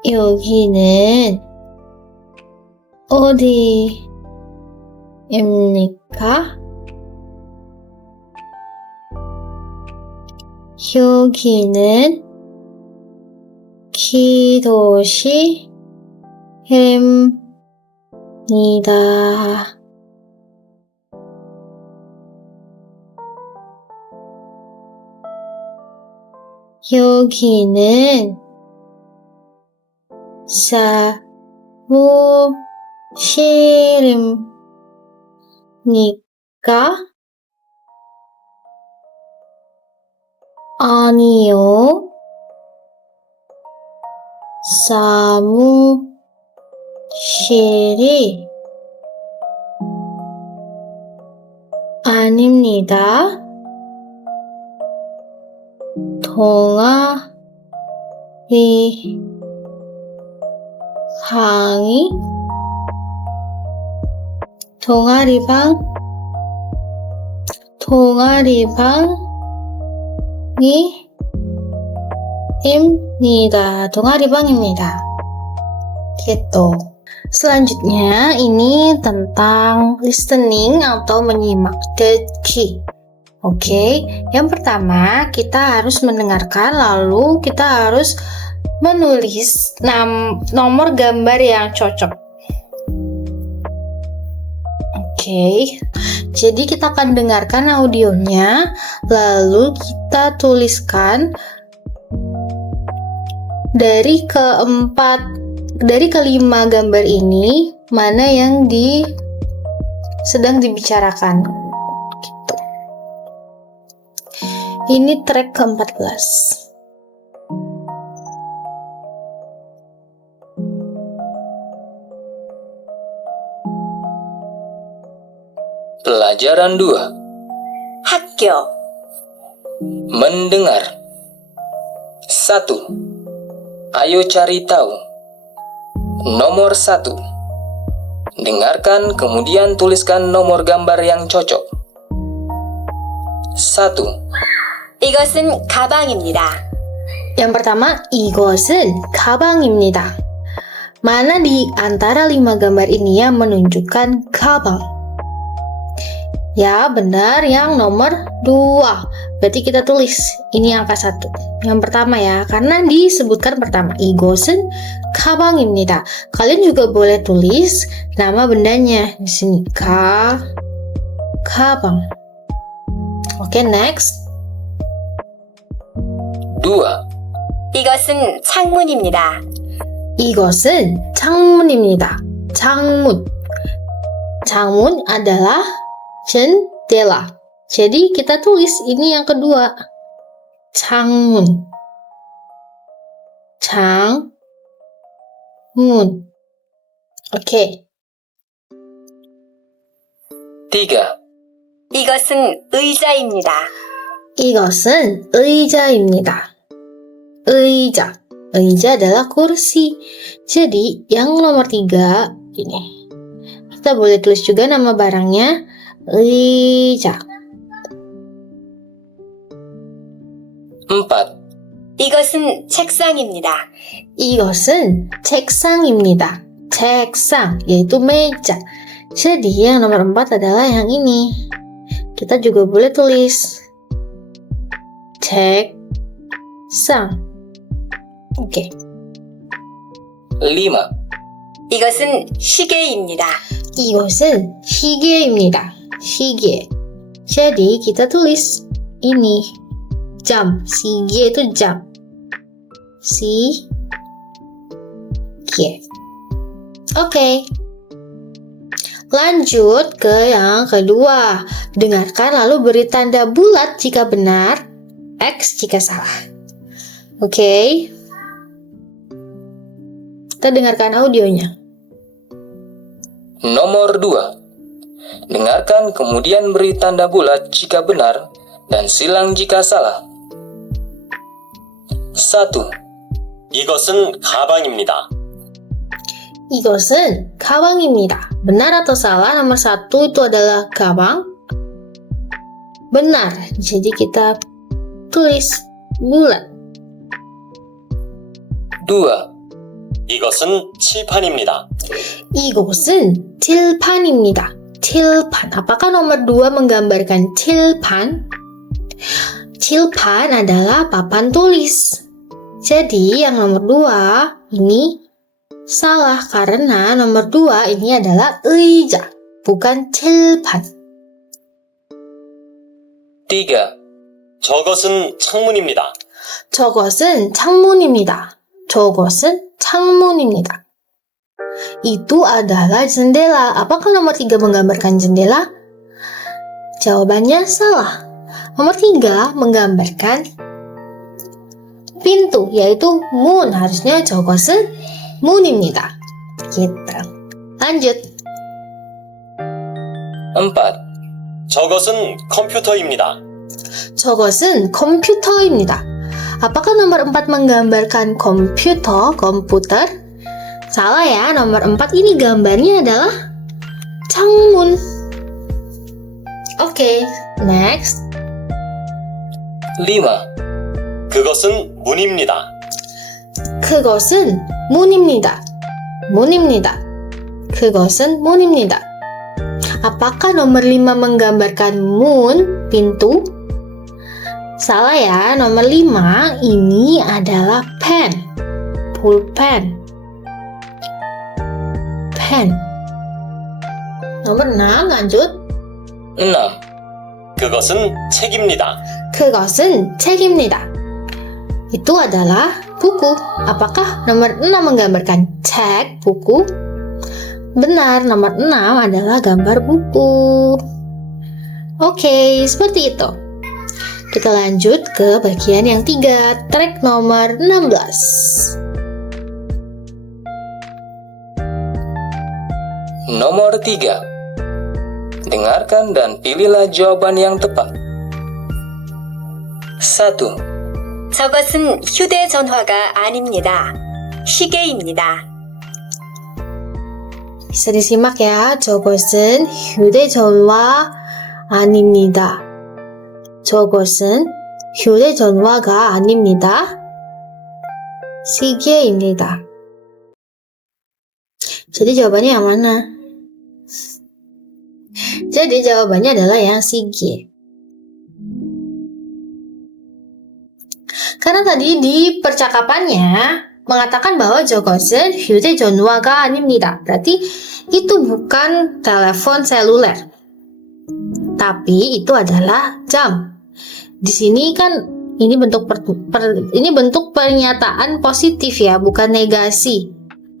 여기는 어디입니까? 여기는 기도실입니다. 여기는 사무실입니까? 아니요. 사무실이 아닙니다. 동아리방입니다. Gitu. Selanjutnya ini tentang listening atau menyimak, the key. Oke, yang pertama kita harus mendengarkan, lalu kita harus menulis nomor gambar yang cocok. Oke, jadi kita akan dengarkan audionya, lalu kita tuliskan dari kelima gambar ini mana yang sedang dibicarakan. Gitu. Ini track ke-14. Pelajaran 2. 학교, Mendengar. 1. Ayo cari tahu. Nomor 1. Dengarkan kemudian tuliskan nomor gambar yang cocok. 1. 이것은 가방입니다. Yang pertama, 이것은 가방입니다. Mana di antara 5 gambar ini yang menunjukkan 가방? Ya, benar, yang nomor 2. Berarti kita tulis ini angka 1. Yang pertama ya, karena disebutkan pertama, 이것은 가방입니다. Kalian juga boleh tulis nama bendanya di sini, 가방. Oke, next. 2. 이것은 창문입니다. 이것은 창문입니다. 창문 adalah jendela. Jadi kita tulis ini yang kedua. 창문. Oke. 3. 이것은 의자입니다. 이것은 의자입니다. 의자 adalah kursi. Jadi yang nomor 3 ini. Kita boleh tulis juga nama barangnya, 의자. 4. 이것은 책상입니다. 이것은 책상입니다. 책상, yaitu meja. Jadi yang nomor 4 adalah yang ini. Kita juga boleh tulis 책상. Oke. 5. 이것은 시계입니다. 이것은 시계입니다. 시계. Jadi kita tulis ini. jam. 시계 itu jam. 시계. Oke. Lanjut ke yang kedua. Dengarkan lalu beri tanda bulat jika benar, X jika salah. Oke. Kita dengarkan audionya. Nomor 2. Dengarkan kemudian beri tanda bulat jika benar dan silang jika salah. 1. 이것은 가방입니다. 이것은 가방입니다. Benar atau salah? Nomor 1 itu adalah 가방. Benar. Jadi kita tulis bulat. 2. 이것은 칠판입니다. 이것은 칠판입니다. 칠판. Apakah nomor 2 menggambarkan 칠판? 칠판 adalah papan tulis. Jadi yang nomor 2 ini salah karena nomor 2 ini adalah 의자, bukan 칠판. 3. 저것은 창문입니다. 저것은 창문입니다. 저것은 창문입니다. Itu adalah jendela. Apakah nomor 3 menggambarkan jendela? Jawabannya salah. Nomor 3 menggambarkan pintu, yaitu 문. Harusnya 저것은 문입니다. Gitu. Lanjut. 4. 저것은 컴퓨터입니다. 저것은 컴퓨터입니다. Apakah nomor 4 menggambarkan komputer? Salah ya, nomor 4 ini gambarnya adalah 창문. Oke, next. 5. 그것은 문입니다. 그것은 문입니다. 문입니다. 그것은 문입니다. Apakah nomor 5 menggambarkan 문, pintu? Salah ya, nomor 5 ini adalah pen, pulpen. Pen. Nomor 6, lanjut. 6. 그것은 책입니다. 그것은 책입니다. Itu adalah buku. Apakah nomor 6 menggambarkan cek, buku? Benar, nomor 6 adalah gambar buku. Oke, seperti itu. Kita lanjut ke bagian yang 3, track nomor 16. Nomor 3. Dengarkan dan pilihlah jawaban yang tepat. 1. 저것은 휴대전화가 아닙니다. 시계입니다. Bisa disimak ya. 저것은 휴대전화 아닙니다. 저것은 휴대전화가 아닙니다. 시계입니다. Jadi jawabannya yang mana? Jadi jawabannya adalah yang 시계. Karena tadi di percakapannya mengatakan bahwa 저것은 휴대전화가 아닙니다. Berarti itu bukan telepon seluler. Tapi itu adalah jam. Di sini kan ini bentuk ini bentuk pernyataan positif ya, bukan negasi.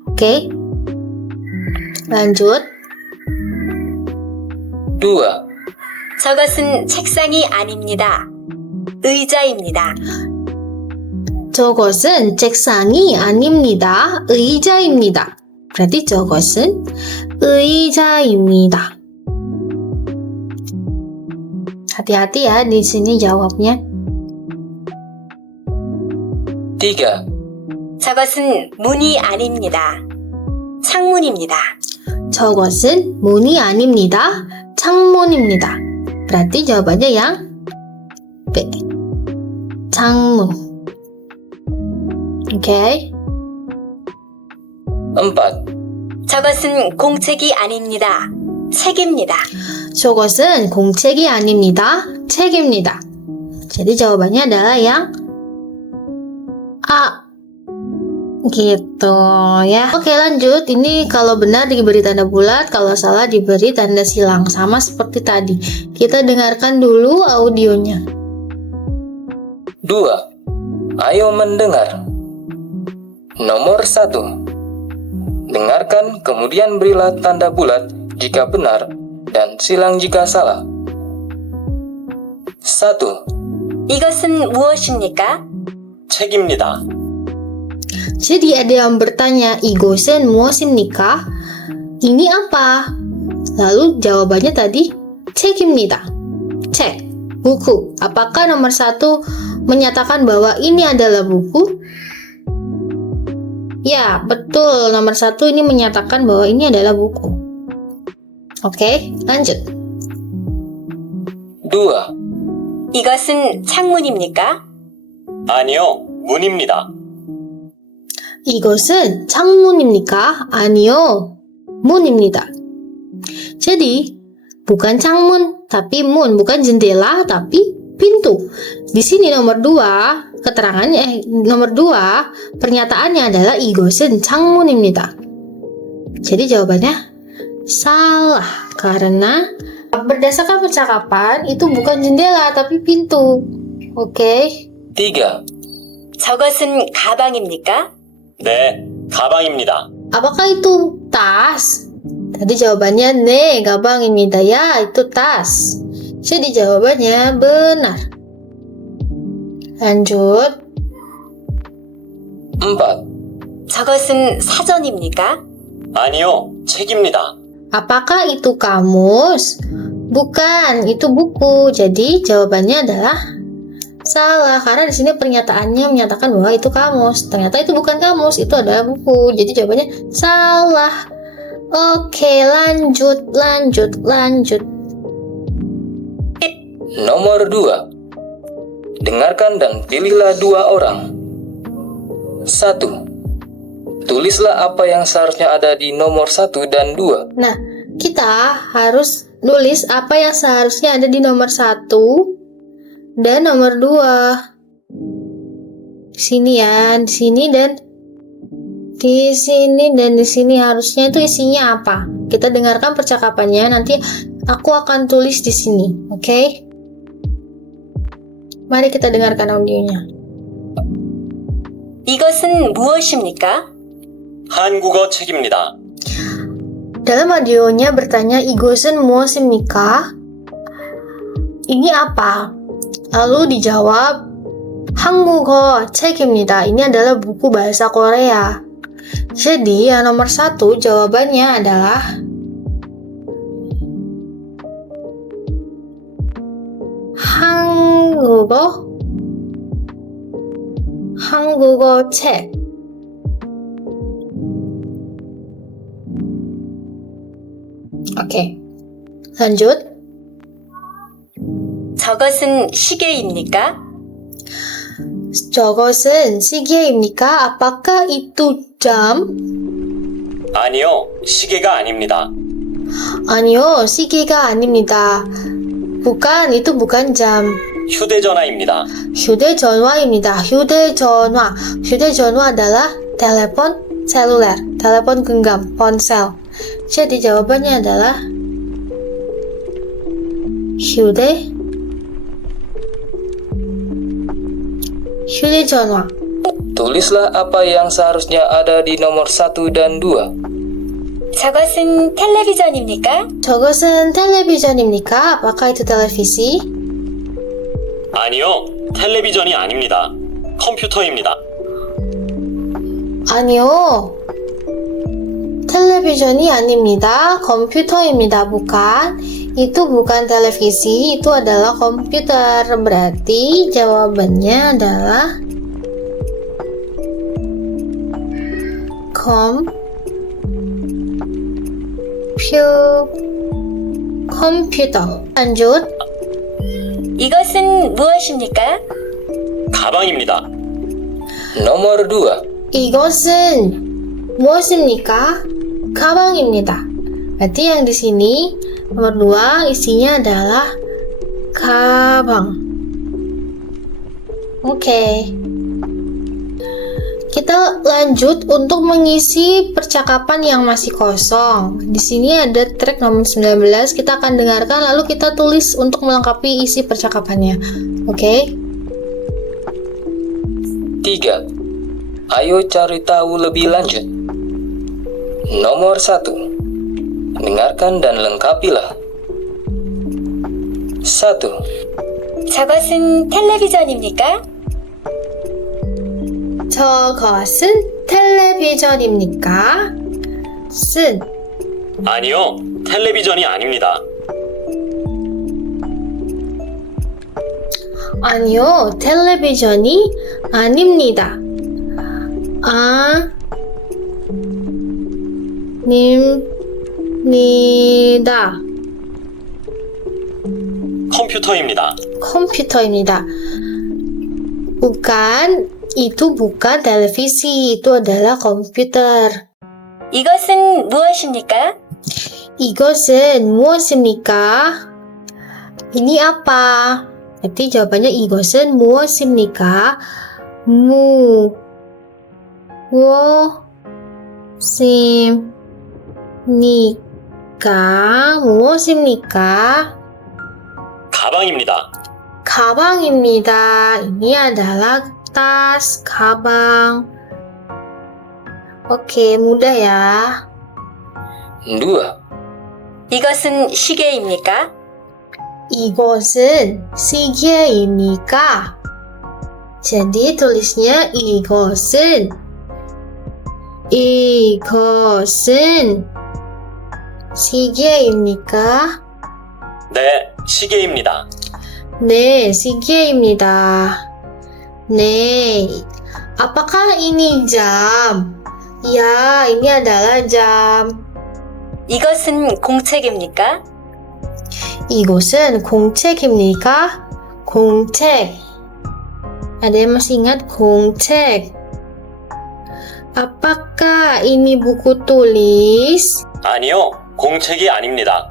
Oke? Lanjut. 2. 저것은 책상이 아닙니다. 의자입니다. 저것은 책상이 아닙니다. 의자입니다. Berarti 저것은 의자입니다. Hati-hati ya di sini jawabnya. 3. 저것은 문이 아닙니다. 창문입니다. 저것은 문이 아닙니다. 창문입니다. Berarti jawabannya yang B. 창문. Oke. 4. 저것은 공책이 아닙니다. 책입니다. 저것은 공책이 아닙니다. 책입니다. Jadi jawabannya adalah yang A. Gitu ya. Oke, lanjut. Ini kalau benar diberi tanda bulat, kalau salah diberi tanda silang, sama seperti tadi. Kita dengarkan dulu audionya. 2. Ayo mendengar. Nomor 1. Dengarkan, kemudian berilah tanda bulat jika benar dan silang jika salah. 1. 이것은 무엇입니까? 책입니다. Jadi ada yang bertanya, 이것은 무엇입니까? Ini apa? Lalu jawabannya tadi, 책입니다. Cek, buku. Apakah nomor 1 menyatakan bahwa ini adalah buku? Ya, betul. Nomor 1 ini menyatakan bahwa ini adalah buku. Oke, lanjut. 2. 이것은 창문입니까? 아니요, 문입니다. 이것은 창문입니까? 아니요, 문입니다. Jadi, bukan 창문, tapi 문. Bukan jendela, tapi pintu. Di sini nomor 2, nomor 2 pernyataannya adalah 이것은 창문입니다. Jadi jawabannya salah karena berdasarkan percakapan itu bukan jendela tapi pintu. Oke. 3. 저것은 가방입니까? 네, 가방입니다. Apakah itu tas? Tadi jawabannya 네, 가방입니다. Ya, itu tas. Jadi jawabannya benar. Lanjut. 4. 저것은 사전입니까? 아니요, 책입니다. Apakah itu kamus? Bukan, itu buku. Jadi jawabannya adalah salah karena di sini pernyataannya menyatakan bahwa itu kamus. Ternyata itu bukan kamus, itu adalah buku. Jadi jawabannya salah. Oke, lanjut. Nomor 2. Dengarkan dan pilihlah 2 orang. 1. Tulislah apa yang seharusnya ada di nomor 1 dan 2. Nah, kita harus nulis apa yang seharusnya ada di nomor 1 dan nomor 2. Sini ya, di sini dan di sini dan di sini harusnya itu isinya apa? Kita dengarkan percakapannya, nanti aku akan tulis di sini, oke? Mari kita dengarkan audionya. 이것은 무엇입니까? 한국어 책입니다. Dalam audionya bertanya 이것은 무엇입니까? Ini apa? Lalu dijawab 한국어 책입니다. Ini adalah buku bahasa Korea. Jadi yang nomor 1 jawabannya adalah 한국어 책. Oke, lanjut. 저것은 시계입니까? 저것은 시계입니까? Apakah itu jam? 아니요, 시계가 아닙니다. 아니요, 시계가 아닙니다. Bukan, itu bukan jam. 휴대전화입니다. 휴대전화입니다. 휴대전화 adalah telepon seluler, telepon genggam, ponsel. Jadi jawabannya adalah 휴대전화. Tulislah apa yang seharusnya ada di nomor 1 dan 2. 저것은 텔레비전입니까? 저것은 텔레비전입니까? Apakah itu televisi? 아니요, 텔레비전이 아닙니다. 컴퓨터입니다. 아니요. 텔레비전이 아닙니다. 컴퓨터입니다. Bukan. Itu bukan televisi, itu adalah komputer. Berarti jawabannya adalah 컴퓨터. Lanjut. 이것은 무엇입니까? 가방입니다. Nomor 2. 이것은 무엇입니까? 가방입니다. Berarti yang di sini nomor 2 isinya adalah 가방. Oke. Kita lanjut untuk mengisi percakapan yang masih kosong. Di sini ada track nomor 19, kita akan dengarkan lalu kita tulis untuk melengkapi isi percakapannya. Oke? 3. Ayo cari tahu lebih lanjut. Nomor 1. Dengarkan dan lengkapilah. 1. 저것은 텔레비전입니까? 저것은 텔레비전입니까? 쓴. 아니요, 텔레비전이 아닙니다. 아니요, 텔레비전이 아닙니다. 아닙니다. 컴퓨터입니다. 컴퓨터입니다. Bukan, itu bukan televisi, itu adalah komputer. 이것은 무엇입니까? 이것은 무엇입니까? Ini apa? Berarti jawabannya 이것은 무엇입니까? Mu wo sim nika 무엇입니까? 가방입니다. 가방입니다. Ini adalah tas, 가방. Oke, mudah ya. 2. 이것은 시계입니까? 이것은 시계입니까? Jadi tulisnya 이것은 시계입니까? 네, 시계입니다. 네, 시계입니다. 네. Apakah ini jam? Ya, ini adalah jam. 이것은 공책입니까? 이것은 공책입니까? 공책. Ada yang masih ingat 공책? Apakah ini buku tulis? 아니요, 공책이 아닙니다.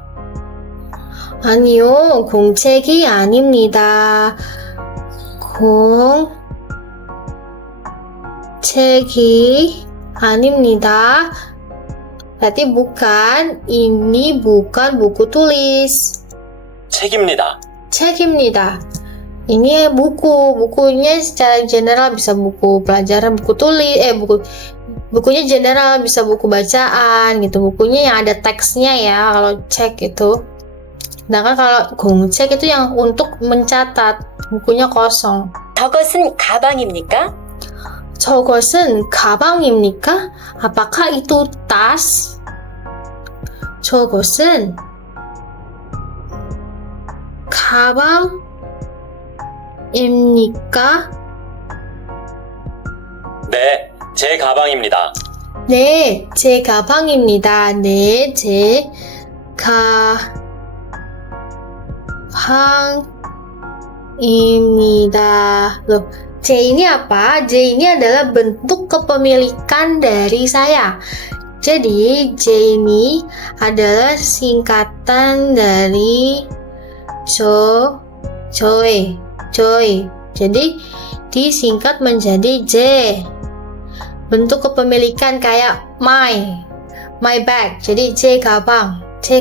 아니요, 공책이 아닙니다. 공책이 아닙니다. Berarti bukan, ini bukan buku tulis. 책입니다. 책입니다. Ini bukunya secara general bisa buku pelajaran, buku tulis, bukunya general bisa buku bacaan gitu. Bukunya yang ada teksnya ya, kalau cek itu. Sedangkan kalau 공책 itu yang untuk mencatat, bukunya kosong. 저것은 가방입니까? 저것은 가방입니까? Apakah itu tas? 저것은 가방입니까? 네, 제 가방입니다. 네, 제 가방입니다. 네, 제 가방입니다. Loh, J ini apa? J ini adalah bentuk kepemilikan dari saya. Jadi, J ini adalah singkatan dari Joy. Jadi, disingkat menjadi J. Bentuk kepemilikan kayak my bag. Jadi, J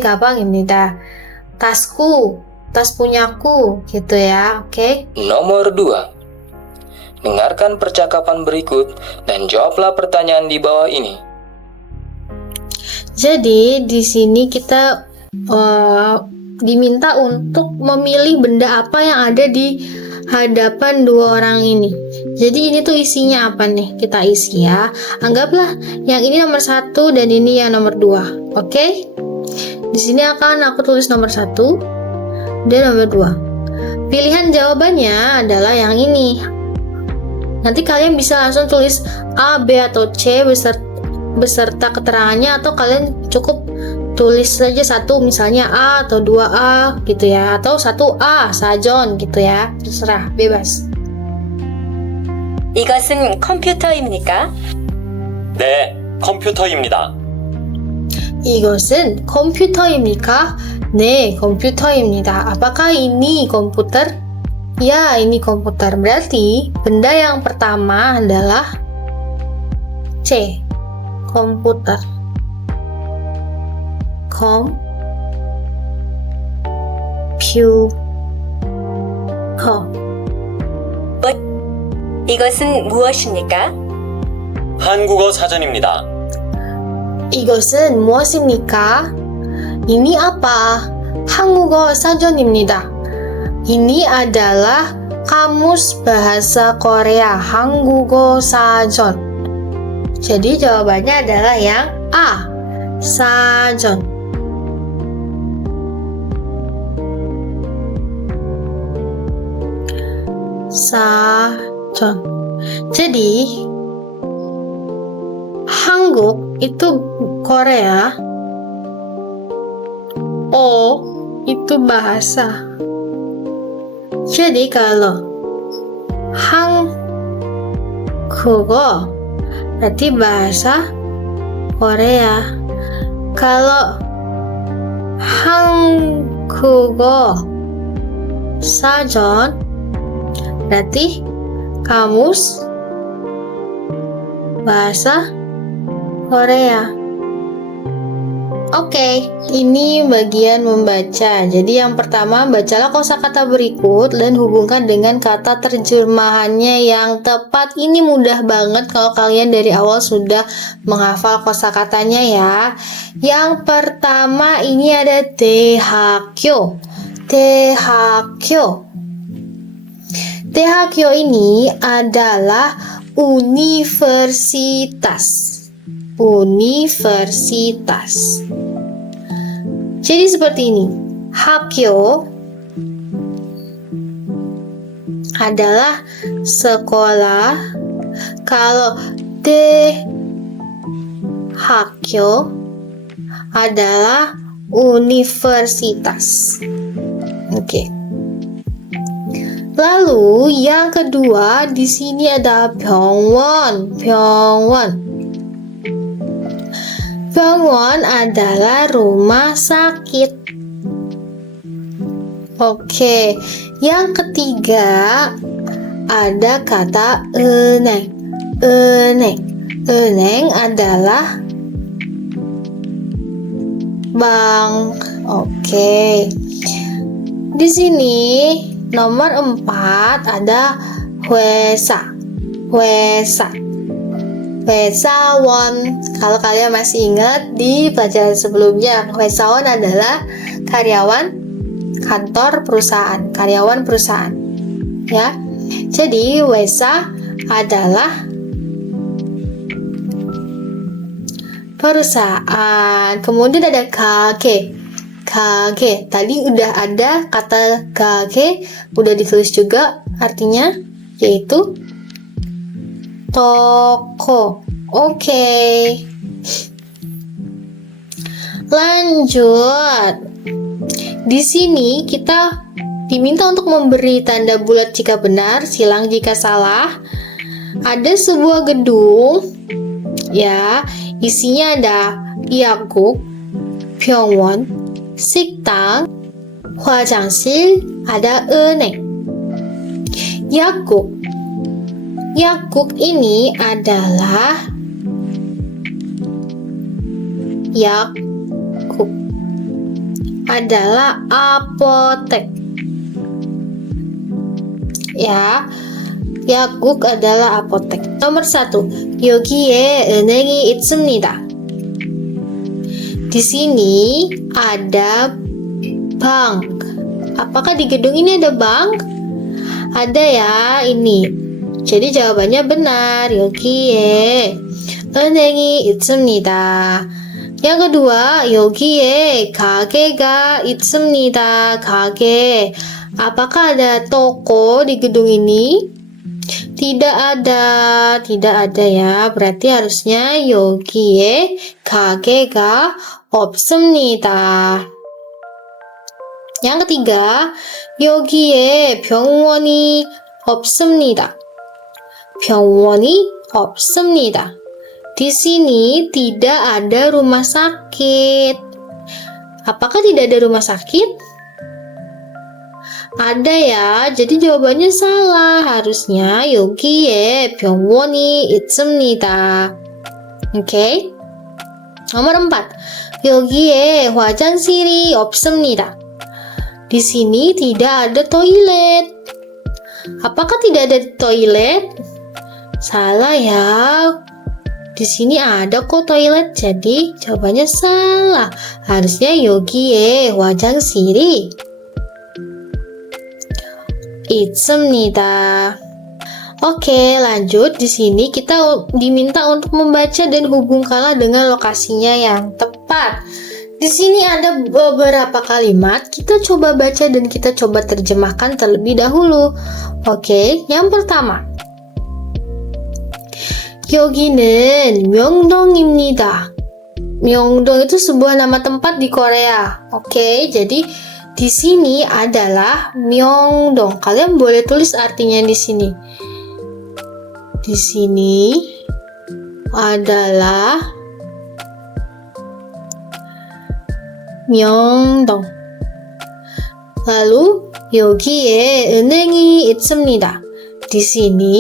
가방입니다. tasku, tas punyaku gitu ya. Oke. Nomor 2. Dengarkan percakapan berikut dan jawablah pertanyaan di bawah ini. Jadi di sini kita diminta untuk memilih benda apa yang ada di hadapan dua orang ini. Jadi ini tuh isinya apa nih? Kita isi ya. Anggaplah yang ini nomor 1 dan ini yang nomor 2. Oke? Di sini akan aku tulis nomor 1 dan nomor 2. Pilihan jawabannya adalah yang ini. Nanti kalian bisa langsung tulis A, B, atau C beserta keterangannya, atau kalian cukup tulis saja satu, misalnya A atau 2A gitu ya, atau 1A 사전 gitu ya, terserah, bebas. 이것은 컴퓨터입니까? 네, 컴퓨터입니다. 이것은 컴퓨터입니까? 네, 컴퓨터입니다. Apakah ini komputer? Ya, ini komputer. Berarti benda yang pertama adalah C, komputer. 이것은 무엇입니까? 한국어 사전입니다. 이것은 무엇입니까? Ini apa? 한국어 사전입니다. Ini adalah kamus bahasa Korea, 한국어 사전. Jadi jawabannya adalah yang A, 사전. 사전. Jadi 한국 itu Korea, O itu bahasa. Jadi kalau 한국어 berarti bahasa Korea. Kalau 한국어 사전 berarti kamus bahasa Korea. Oke, ini bagian membaca. Jadi yang pertama, bacalah kosakata berikut dan hubungkan dengan kata terjemahannya yang tepat. Ini mudah banget kalau kalian dari awal sudah menghafal kosakatanya ya. Yang pertama ini ada 대학교. 대학교. 대학교 ini adalah universitas. Universitas. Jadi seperti ini. 학교 adalah sekolah. Kalau 대학교 adalah universitas. Oke. Lalu yang kedua di sini ada 병원. 병원. 병원 adalah rumah sakit. Oke, yang ketiga ada kata 은행. 은행. 은행 adalah bank. Oke. Di sini nomor 4 ada 회사. 회사. 회사원. Kalau kalian masih ingat di pelajaran sebelumnya, 회사원 adalah karyawan kantor perusahaan, karyawan perusahaan. Ya. Jadi 회사 adalah perusahaan. Kemudian ada 가게. 가게. Tadi udah ada kata 가게, udah ditulis juga artinya, yaitu toko. Oke. Lanjut. Di sini kita diminta untuk memberi tanda bulat jika benar, silang jika salah. Ada sebuah gedung, ya, isinya ada 약국, 병원, 식당, 화장실, ada 은행. 약국. 약국 ini adalah 약국 adalah apotek. Ya, 약국 adalah apotek. Nomor 1, 여기에 은행이 있습니다. Di sini ada bank. Apakah di gedung ini ada bank? Ada ya, ini. Jadi jawabannya benar. 여기에 은행이 있습니다. Yang kedua, 여기에 가게가 있습니다. 가게. Apakah ada toko di gedung ini? Tidak ada ya. Berarti harusnya 여기에 가게가 없습니다. Yang ketiga, 여기에 병원이 없습니다. 병원이 없습니다. Di sini tidak ada rumah sakit. Apakah tidak ada rumah sakit? Ada ya, jadi jawabannya salah. Harusnya 여기에 병원이 있습니다. Oke. Nomor 4. 여기에 화장실이 없습니다. Di sini tidak ada toilet. Apakah tidak ada toilet? Salah ya. Di sini ada kok toilet, jadi jawabannya salah. Harusnya 여기에 화장실이 있습니다. Oke, lanjut. Di sini kita diminta untuk membaca dan hubungkanlah dengan lokasinya yang tepat. Di sini ada beberapa kalimat. Kita coba baca dan kita coba terjemahkan terlebih dahulu. Oke, yang pertama. 여기는 명동입니다. 명동 itu sebuah nama tempat di Korea. Oke, jadi di sini adalah Myeongdong. Kalian boleh tulis artinya di sini. Di sini adalah Myeongdong. Lalu 여기에 은행이 있습니다. Di sini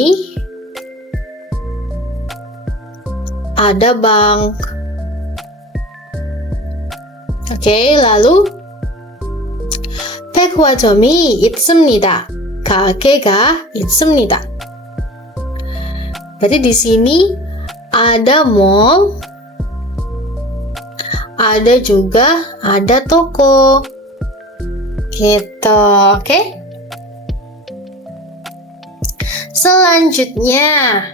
ada bank. Oke, lalu 백화점이 있습니다. 가게가 있습니다. Jadi di sini ada mall, ada juga ada toko. Gitu, oke? Selanjutnya,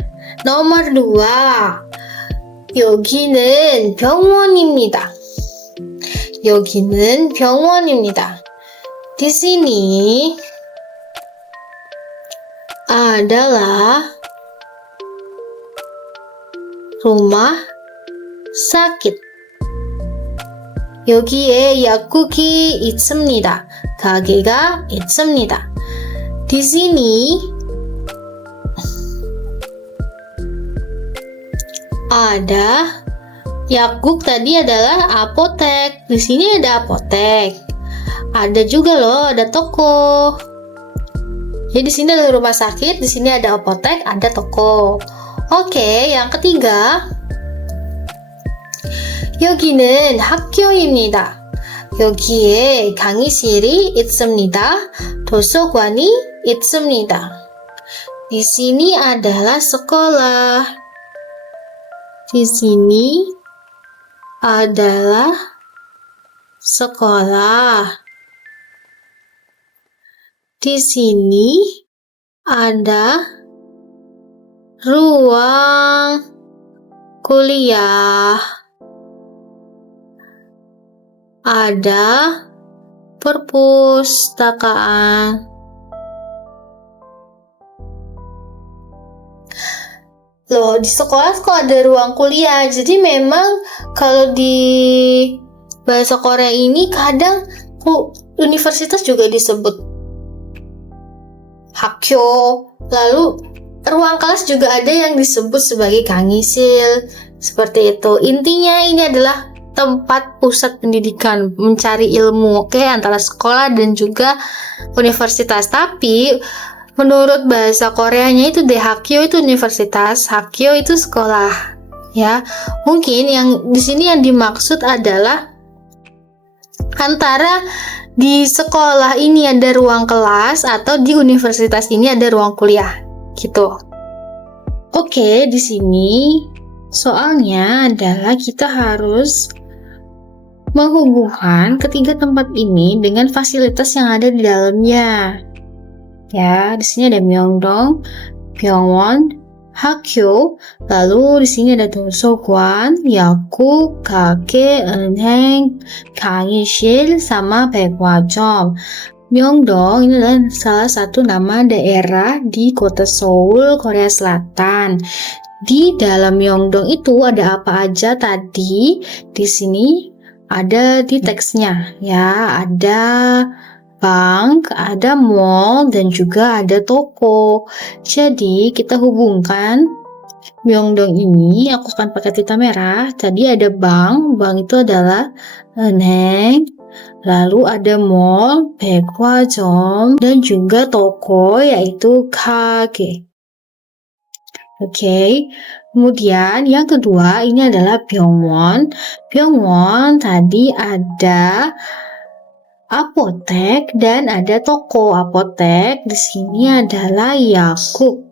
nomor 2. 여기는 병원입니다. 여기는 병원입니다. Di sini adalah rumah sakit. 여기에 약국이 있습니다. 가게가 있습니다. Di sini ada yakuk, tadi adalah apotek. Di sini ada apotek. Ada juga loh, ada toko. Jadi di sini ada rumah sakit, di sini ada apotek, ada toko. Oke, yang ketiga. 여기는 학교입니다. 여기에 강의실이 있습니다. 도서관이 있습니다. Di sini adalah sekolah. Di sini adalah sekolah. Di sini ada ruang kuliah. Ada perpustakaan. Loh, di sekolah kok ada ruang kuliah. Jadi memang kalau di bahasa Korea ini kadang universitas juga disebut 학교. Lalu ruang kelas juga ada yang disebut sebagai 강의실. Seperti itu. Intinya ini adalah tempat pusat pendidikan, mencari ilmu, oke, antara sekolah dan juga universitas. Tapi menurut bahasa Koreanya itu Daehakyo itu universitas, Hakyo itu sekolah. Ya, mungkin yang di sini yang dimaksud adalah antara di sekolah ini ada ruang kelas atau di universitas ini ada ruang kuliah, gitu. Oke, di sini soalnya adalah kita harus menghubungkan ketiga tempat ini dengan fasilitas yang ada di dalamnya. Ya, di sini ada Myeongdong, 병원, 학교, lalu di sini ada 도서관, 약국, 가게, 은행, 강의실, sama 백화점. Myeongdong ini adalah salah satu nama daerah di kota Seoul, Korea Selatan. Di dalam Myeongdong itu ada apa aja tadi? Di sini ada di teksnya, ya, ada bank, ada mall, dan juga ada toko. Jadi kita hubungkan Myeongdong ini, aku akan pakai tinta merah. Tadi ada bank itu adalah 은행, lalu ada mall, 백화점, dan juga toko yaitu 가게. Oke. Kemudian yang kedua ini adalah 병원. 병원 tadi ada apotek dan ada toko. Apotek di sini adalah 약국.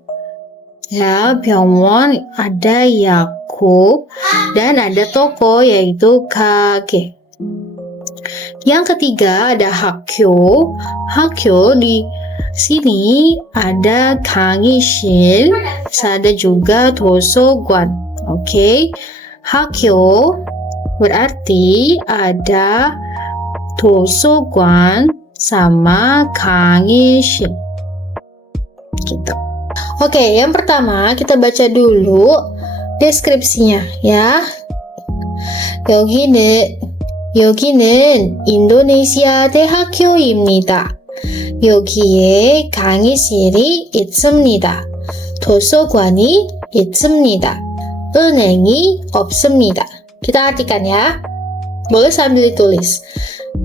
Ya, 병원 ada 약국 dan ada toko yaitu 가게. Yang ketiga ada 학교. 학교 di sini ada 강의실, ada juga 도서관. Oke. 학교 berarti ada 도서관 sama 강의실. Gitu. Oke, yang pertama kita baca dulu deskripsinya ya. 여기는 인도네시아 대학교입니다. 여기에 강의실이 있습니다. 도서관이 있습니다. 은행이 없습니다. Kita artikan ya. Boleh sambil ditulis.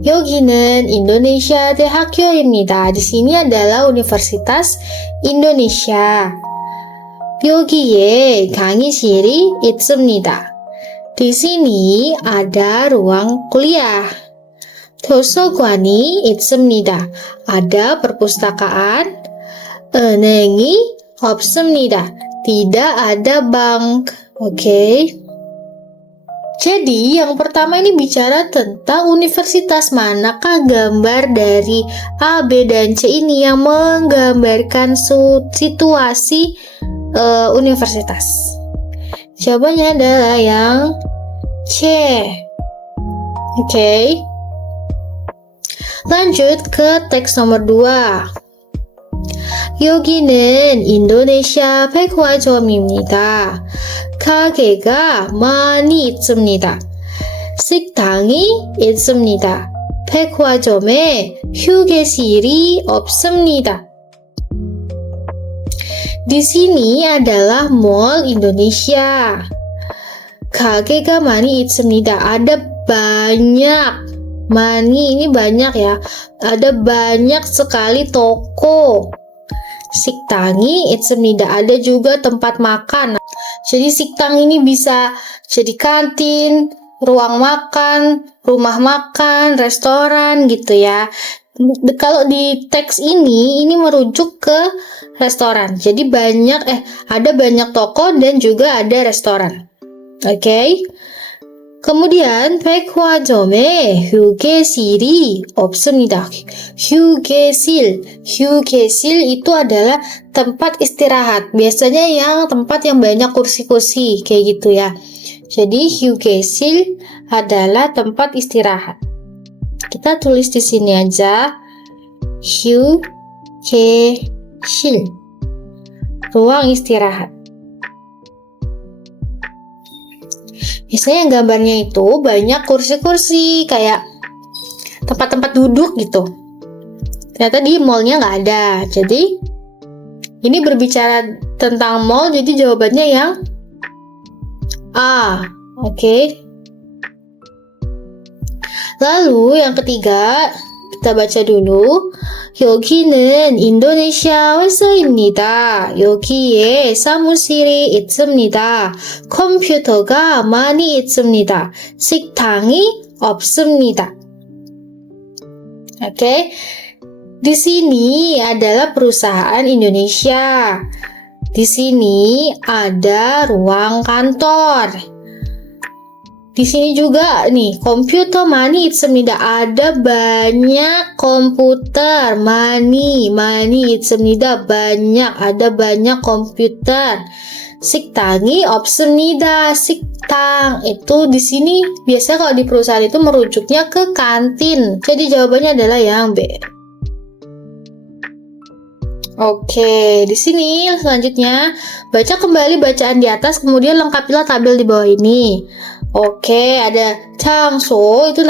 여기는 인도네시아 대학교입니다. Di sini adalah Universitas Indonesia. 여기에 강의실이 있습니다. Di sini ada ruang kuliah. 도서관이 있습니다. Ada perpustakaan. 은행이 없습니다. Tidak ada bank. Oke. Jadi yang pertama ini bicara tentang universitas. Manakah gambar dari A, B, dan C ini yang menggambarkan situasi universitas? Jawabannya adalah yang C. Oke. Lanjut ke teks nomor 2. 여기는 인도네시아 백화점입니다. 가게가 많이 있습니다. 식당이 있습니다. 백화점에 휴게실이 없습니다. Di sini adalah Mall Indonesia. 가게가 많이 있습니다. Ada banyak. Mani ini banyak ya. Ada banyak sekali toko. Siktangi 있습니다. Ada juga tempat makan. Jadi siktang ini bisa jadi kantin, ruang makan, rumah makan, restoran gitu ya. Kalau di teks ini merujuk ke restoran. Jadi ada banyak toko dan juga ada restoran. Oke. Kemudian 백화점에 휴게실이 없습니다. 휴게실 itu adalah tempat istirahat. Biasanya yang tempat yang banyak kursi-kursi kayak gitu ya. Jadi 휴게실 adalah tempat istirahat. Kita tulis di sini aja. 휴게실. Ruang istirahat. Biasanya yang gambarnya itu banyak kursi-kursi kayak tempat-tempat duduk gitu. Ternyata di mallnya nggak ada. Jadi ini berbicara tentang mall, jadi jawabannya yang A. Oke. Lalu yang ketiga kita baca dulu. 여기는 인도네시아 회사입니다. 여기에 사무실이 있습니다. 컴퓨터가 많이 있습니다. 식당이 없습니다. Oke. Di sini adalah perusahaan Indonesia. Di sini ada ruang kantor. Di sini juga nih, komputer money 있습니다. Ada banyak komputer. Money 있습니다. Ada banyak komputer. 식당이 없습니다. 식당 itu di sini biasa kalau di perusahaan itu merujuknya ke kantin. Jadi jawabannya adalah yang B. Oke, di sini selanjutnya baca kembali bacaan di atas, kemudian lengkapilah tabel di bawah ini. Oke, ada 장소 itu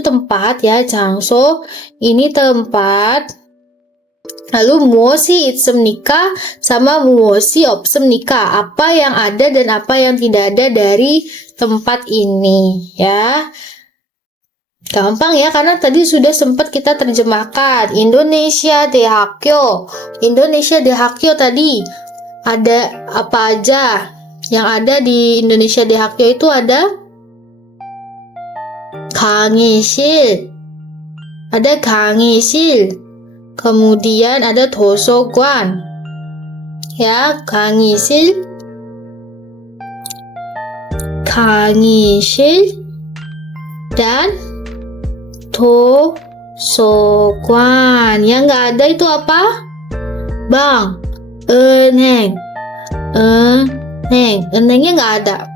tempat ya, 장소 ini tempat. Lalu 무엇이 있습니까 sama 무엇이 없습니까? Apa yang ada dan apa yang tidak ada dari tempat ini ya. Gampang ya, karena tadi sudah sempat kita terjemahkan. Indonesia 대학교. Indonesia 대학교 tadi ada apa aja? Yang ada di Indonesia 대학교 itu ada 강의실. Ada 강의실. Kemudian ada 도서관. Ya, 강의실. Dan 도서관. Yang nggak ada itu apa? Bank. 은행. Enengnya nggak ada.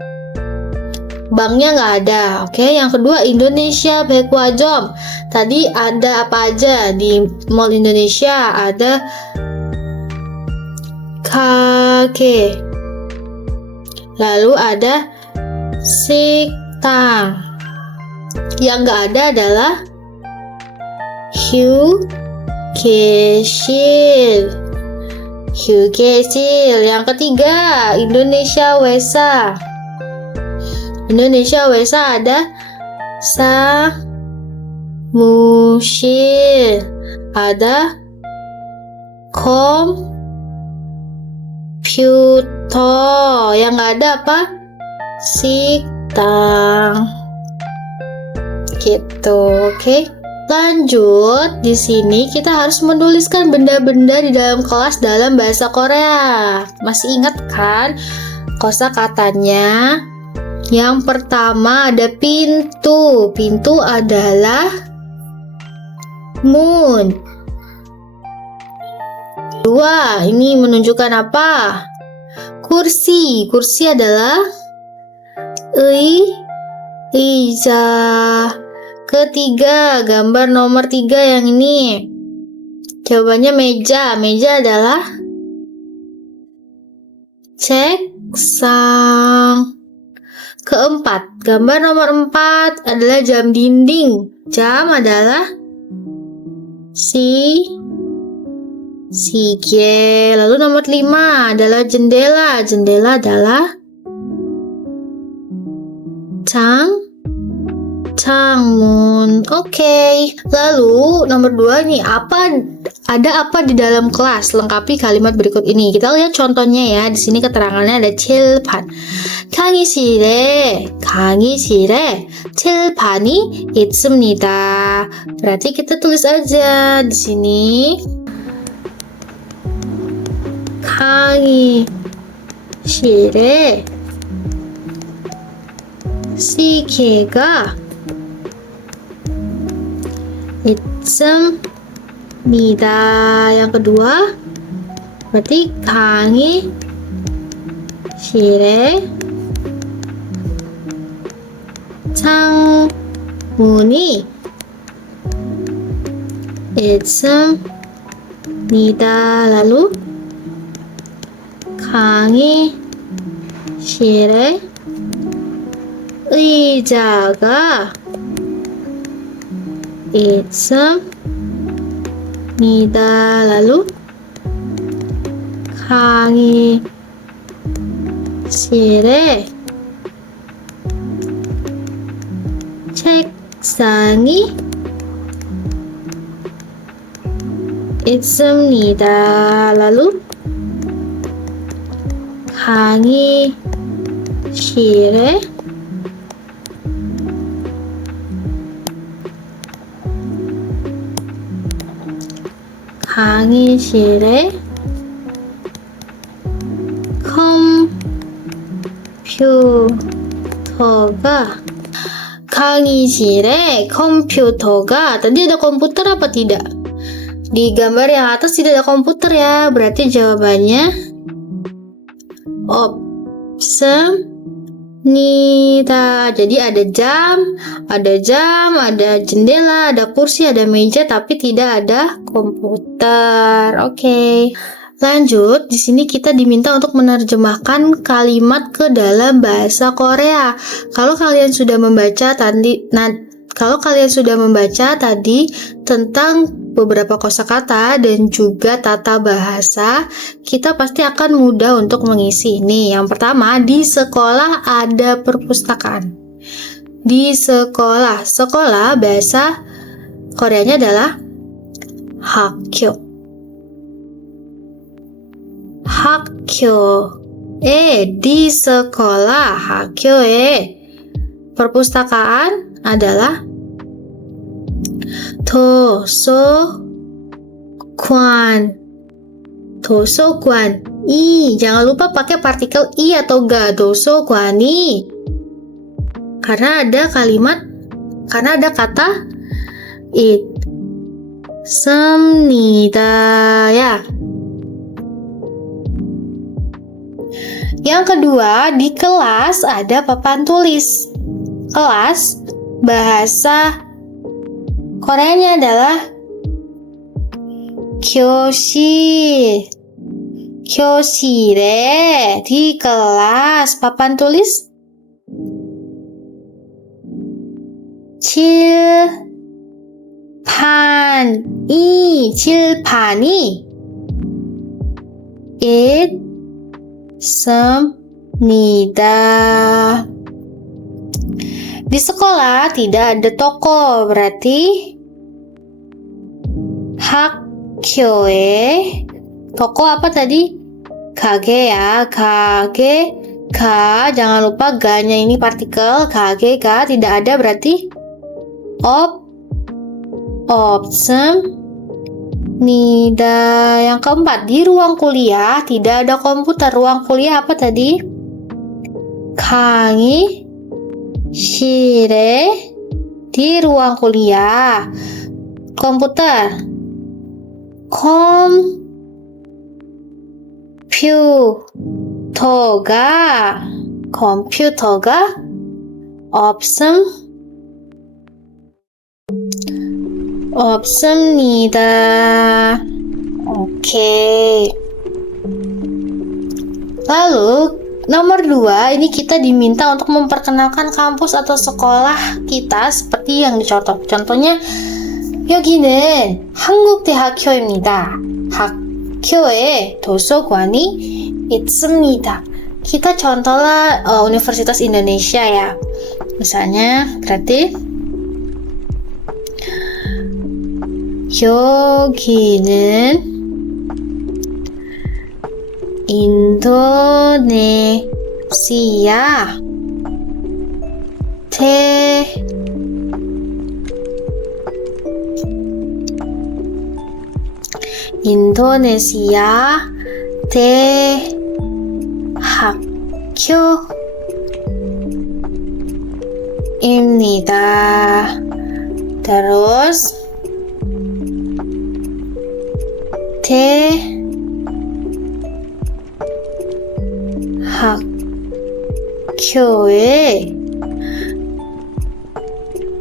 Banknya nggak ada. Oke, yang kedua Indonesia 백화점. Tadi ada apa aja di Mall Indonesia? Ada 가게. Lalu ada 식당. Yang nggak ada adalah 휴게실. Yang ketiga Indonesia Wesa. Indonesia Wesa ada samusil, ada komputer. Yang nggak ada apa? Siktang. Gitu, oke? Lanjut, di sini kita harus menuliskan benda-benda di dalam kelas dalam bahasa Korea. Masih ingat kan kosakatanya? Yang pertama ada pintu. Pintu adalah mun. Dua, ini menunjukkan apa? Kursi. Kursi adalah ija. Ketiga, gambar nomor 3 yang ini. Jawabannya meja. Meja adalah 책상. Keempat, gambar nomor 4 adalah jam dinding. Jam adalah sikie. Lalu nomor 5 adalah jendela. Jendela adalah 창문. Oke. Lalu nomor 2 nih, ada apa di dalam kelas? Lengkapi kalimat berikut ini. Kita lihat contohnya ya. Di sini keterangannya ada 칠판. 강의실에 칠판이 있습니다. Berarti kita tulis aja di sini. 강의실에 시계가 있습니다. Yang kedua, berarti 강의실에 창문이 있습니다. Lalu 강의실에 의자가 있습니다. Lalu 강의실에 책상이 있습니다. Lalu 강의실에 강의실에 컴퓨터가 tadi ada komputer apa tidak? Di gambar yang atas tidak ada komputer ya, berarti jawabannya 없습니다. Jadi ada jam, ada jendela, ada kursi, ada meja, tapi tidak ada komputer. Oke. Lanjut, di sini kita diminta untuk menerjemahkan kalimat ke dalam bahasa Korea. Kalau kalian sudah membaca tadi tentang beberapa kosakata dan juga tata bahasa, kita pasti akan mudah untuk mengisi ini. Yang pertama, di sekolah ada perpustakaan. Di sekolah bahasa Koreanya adalah 학교. Di sekolah, 학교에 perpustakaan adalah 도서관. Jangan lupa pakai partikel i atau ga. 도서관이. Karena ada kata 있습니다 ya. Yang kedua, di kelas ada papan tulis. Kelas bahasa Koreanya adalah 교실에. Di kelas papan tulis 칠판이 있습니다. Di sekolah tidak ada toko, berarti 학교에 toko apa tadi? Kage ya, kage, ka. Jangan lupa ga-nya ini partikel. Kage, ga tidak ada berarti 없습니다. Yang keempat, di ruang kuliah tidak ada komputer. Ruang kuliah apa tadi? 강의실에 di ruang kuliah. Komputer. 컴퓨터가 없습니다. Oke. Lalu nomor 2, ini kita diminta untuk memperkenalkan kampus atau sekolah kita seperti yang dicontoh. Contohnya, 여기는 한국대학교입니다. 학교에 도서관이 있습니다. Kita contohlah Universitas Indonesia ya. Misalnya, berarti 여기는 인도네시아 대학교입니다. Terus 대학교에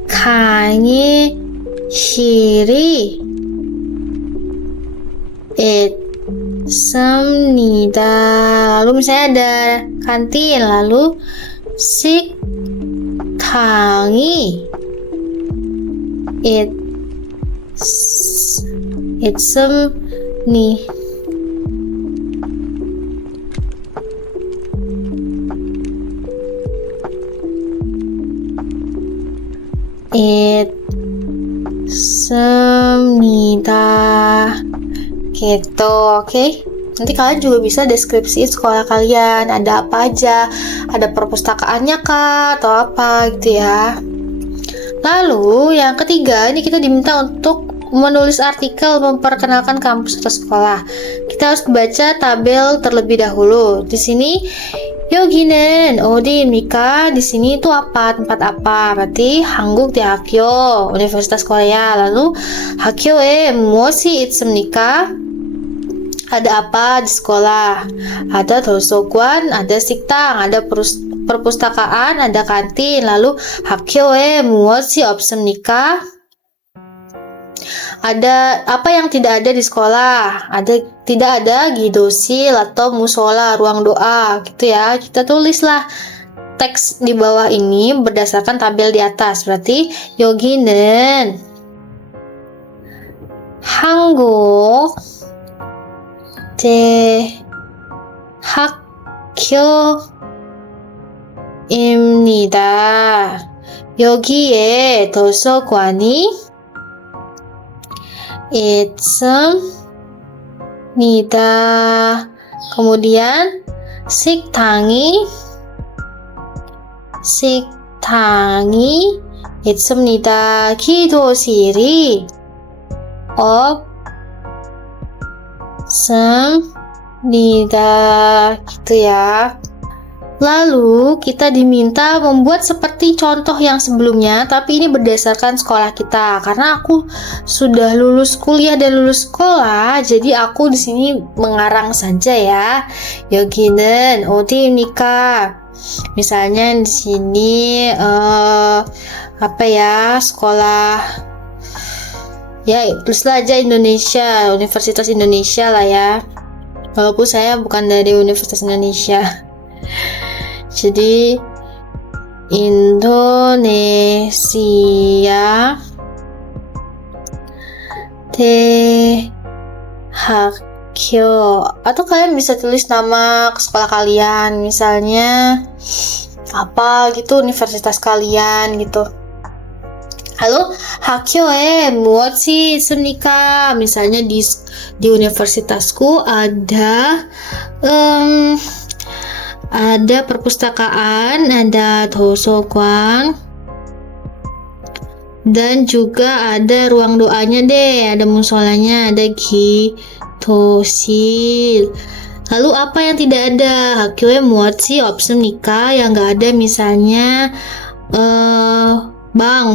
강의실이 있습니다. Lalu misalnya ada kantin, lalu 식당이 있습니다. Gitu, oke? Nanti kalian juga bisa deskripsiin sekolah kalian, ada apa aja, ada perpustakaannya kah, atau apa gitu ya. Lalu yang ketiga, ini kita diminta untuk menulis artikel memperkenalkan kampus atau sekolah. Kita harus baca tabel terlebih dahulu. Di sini 여기는 어디입니까? Di sini itu apa? Tempat apa? Berarti 한국대학교, Universitas Korea. Lalu 학교에 무엇이 있습니까? Ada apa di sekolah? Ada 도서관, ada 식당, ada perpustakaan, ada kantin. Lalu 학교에 무엇이 없습니까? Ada apa yang tidak ada di sekolah? Tidak ada gidosil atau musola, ruang doa, gitu ya. Kita tulislah teks di bawah ini berdasarkan tabel di atas. Berarti 여기는 한국 대학교입니다. 여기에 도서관이 있습니다. Kemudian 식당이 있습니다. 기도실이 없습니다. Gitu ya. Lalu kita diminta membuat seperti contoh yang sebelumnya, tapi ini berdasarkan sekolah kita. Karena aku sudah lulus kuliah dan lulus sekolah, jadi aku di sini mengarang saja ya. 여기는 어디입니까? Misalnya di sini apa ya, sekolah ya, tulislah aja Indonesia, Universitas Indonesia lah ya. Walaupun saya bukan dari Universitas Indonesia. Jadi Indonesia Tehakyo, atau kalian bisa tulis nama sekolah kalian, misalnya apa gitu, universitas kalian gitu. Halo, 학교에 무엇이 있습니까? Misalnya di universitasku ada perpustakaan, ada 도서관, dan juga ada ruang doanya deh, ada musolanya, ada 기도실. Lalu apa yang tidak ada? 학교에 무엇이 없습니까? Yang nggak ada misalnya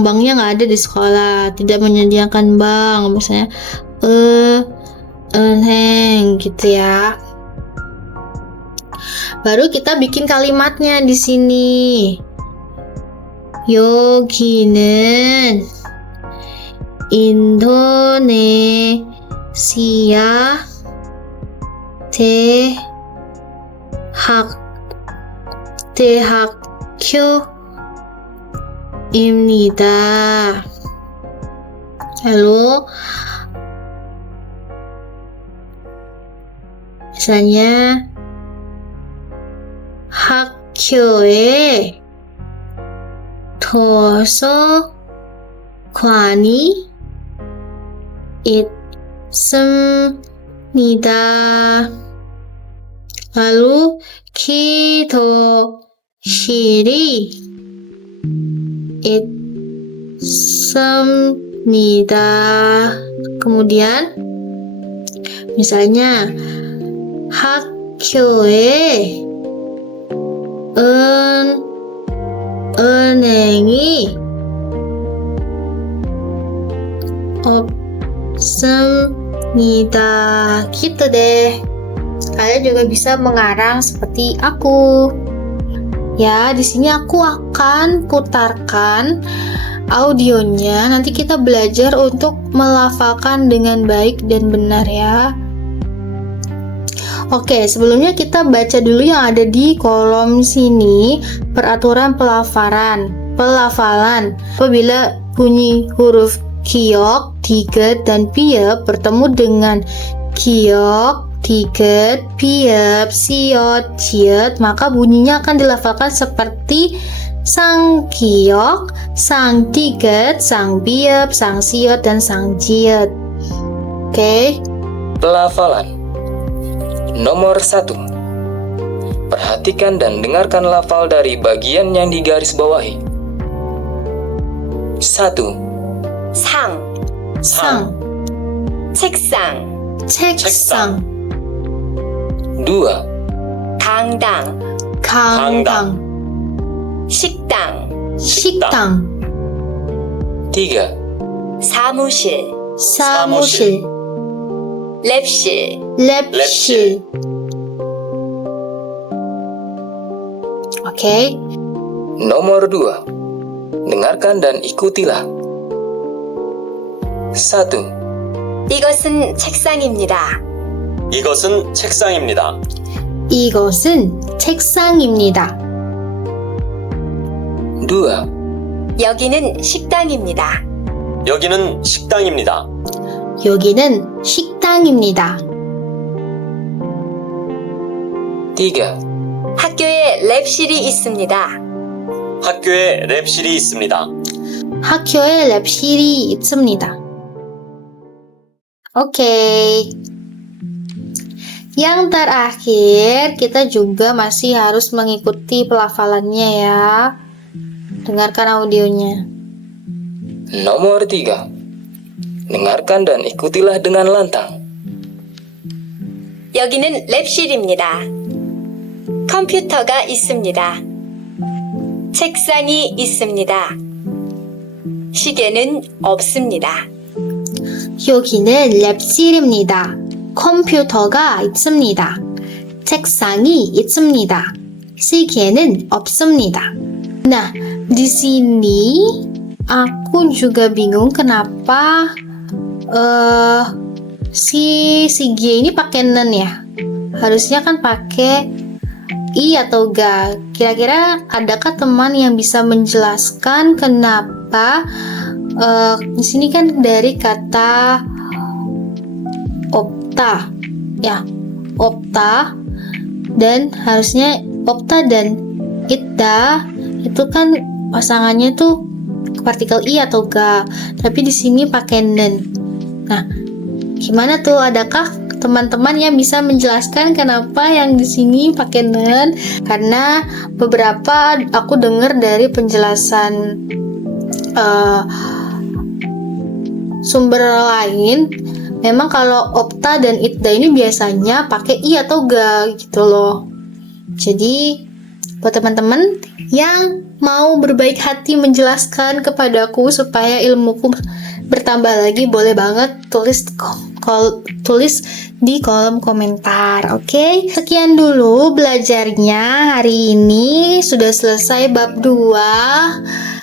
banknya nggak ada di sekolah, tidak menyediakan bank, misalnya 은행 gitu ya. Baru kita bikin kalimatnya di sini. 여기는 인도네시아 대학교입니다. Lalu misalnya 학교에 도서관이 있습니다. Lalu 기도실이 있습니다. Kemudian misalnya 학교에 은행이 없습니다. Gitu deh. Kalian juga bisa mengarang seperti aku. Ya, di sini aku akan putarkan audionya. Nanti kita belajar untuk melafalkan dengan baik dan benar ya. Oke, sebelumnya kita baca dulu yang ada di kolom sini. Peraturan pelafalan. Apabila bunyi huruf giok, diget, dan piep bertemu dengan giok, diget, piep, siot, jiet, maka bunyinya akan dilafalkan seperti sang giok, sang diget, sang piep, sang siot, dan sang jiet. Oke. Pelafalan. Nomor 1. Perhatikan dan dengarkan lafal dari bagian yang digarisbawahi. 1. 상, 상, 책상, 책상, 2. 강당, 강당, 식당, 식당, 3. 사무실, 사무실, 랩실, 랩실. Oke. Nomor 2. Dengarkan dan ikutilah. 1. 이것은 책상입니다. 이것은 책상입니다. 이것은 책상입니다. 2. 여기는 식당입니다. 여기는 식당입니다. 여기는 식당입니다. 3. 학교에 랩실이 있습니다. 학교에 랩실이 있습니다. 학교에 랩실이 있습니다. Oke. Yang terakhir, kita juga masih harus mengikuti pelafalannya ya. Dengarkan audionya. Nomor 3. Dengarkan dan ikutilah dengan lantang. 여기는 랩실입니다. 컴퓨터가 있습니다. 책상이 있습니다. 시계는 없습니다. 여기는 랩실입니다. 컴퓨터가 있습니다. 책상이 있습니다. 시계는 없습니다. Nah, di sini aku juga bingung kenapa si G ini pakai nen ya. Harusnya kan pakai I atau ga. Kira-kira adakah teman yang bisa menjelaskan kenapa di sini kan dari kata opta ya, opta, dan harusnya opta dan ita itu kan pasangannya tuh partikel i atau ga, tapi di sini pakai nen. Nah, gimana tuh? Adakah teman-teman yang bisa menjelaskan kenapa yang di sini pakai nen? Karena beberapa aku dengar dari penjelasan sumber lain, memang kalau opta dan itda ini biasanya pakai i atau ga gitu loh. Jadi buat teman-teman yang mau berbaik hati menjelaskan kepadaku supaya ilmuku bertambah lagi, boleh banget tulis di kolom komentar. Oke? Sekian dulu belajarnya hari ini. Sudah selesai bab 2.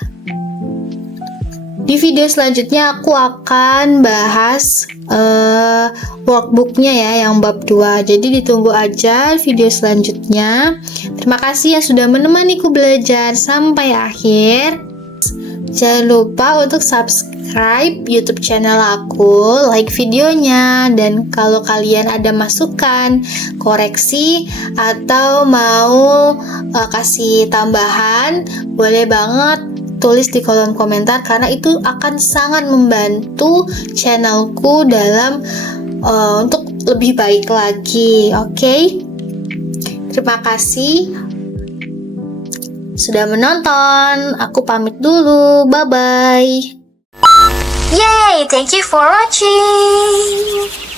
Di video selanjutnya aku akan bahas workbooknya ya, yang bab 2. Jadi ditunggu aja video selanjutnya. Terima kasih yang sudah menemaniku belajar sampai akhir. Jangan lupa untuk subscribe YouTube channel aku, like videonya, dan kalau kalian ada masukan, koreksi, atau mau kasih tambahan, boleh banget tulis di kolom komentar, karena itu akan sangat membantu channelku dalam untuk lebih baik lagi. Oke? Terima kasih sudah menonton. Aku pamit dulu. Bye bye. Yay! Thank you for watching.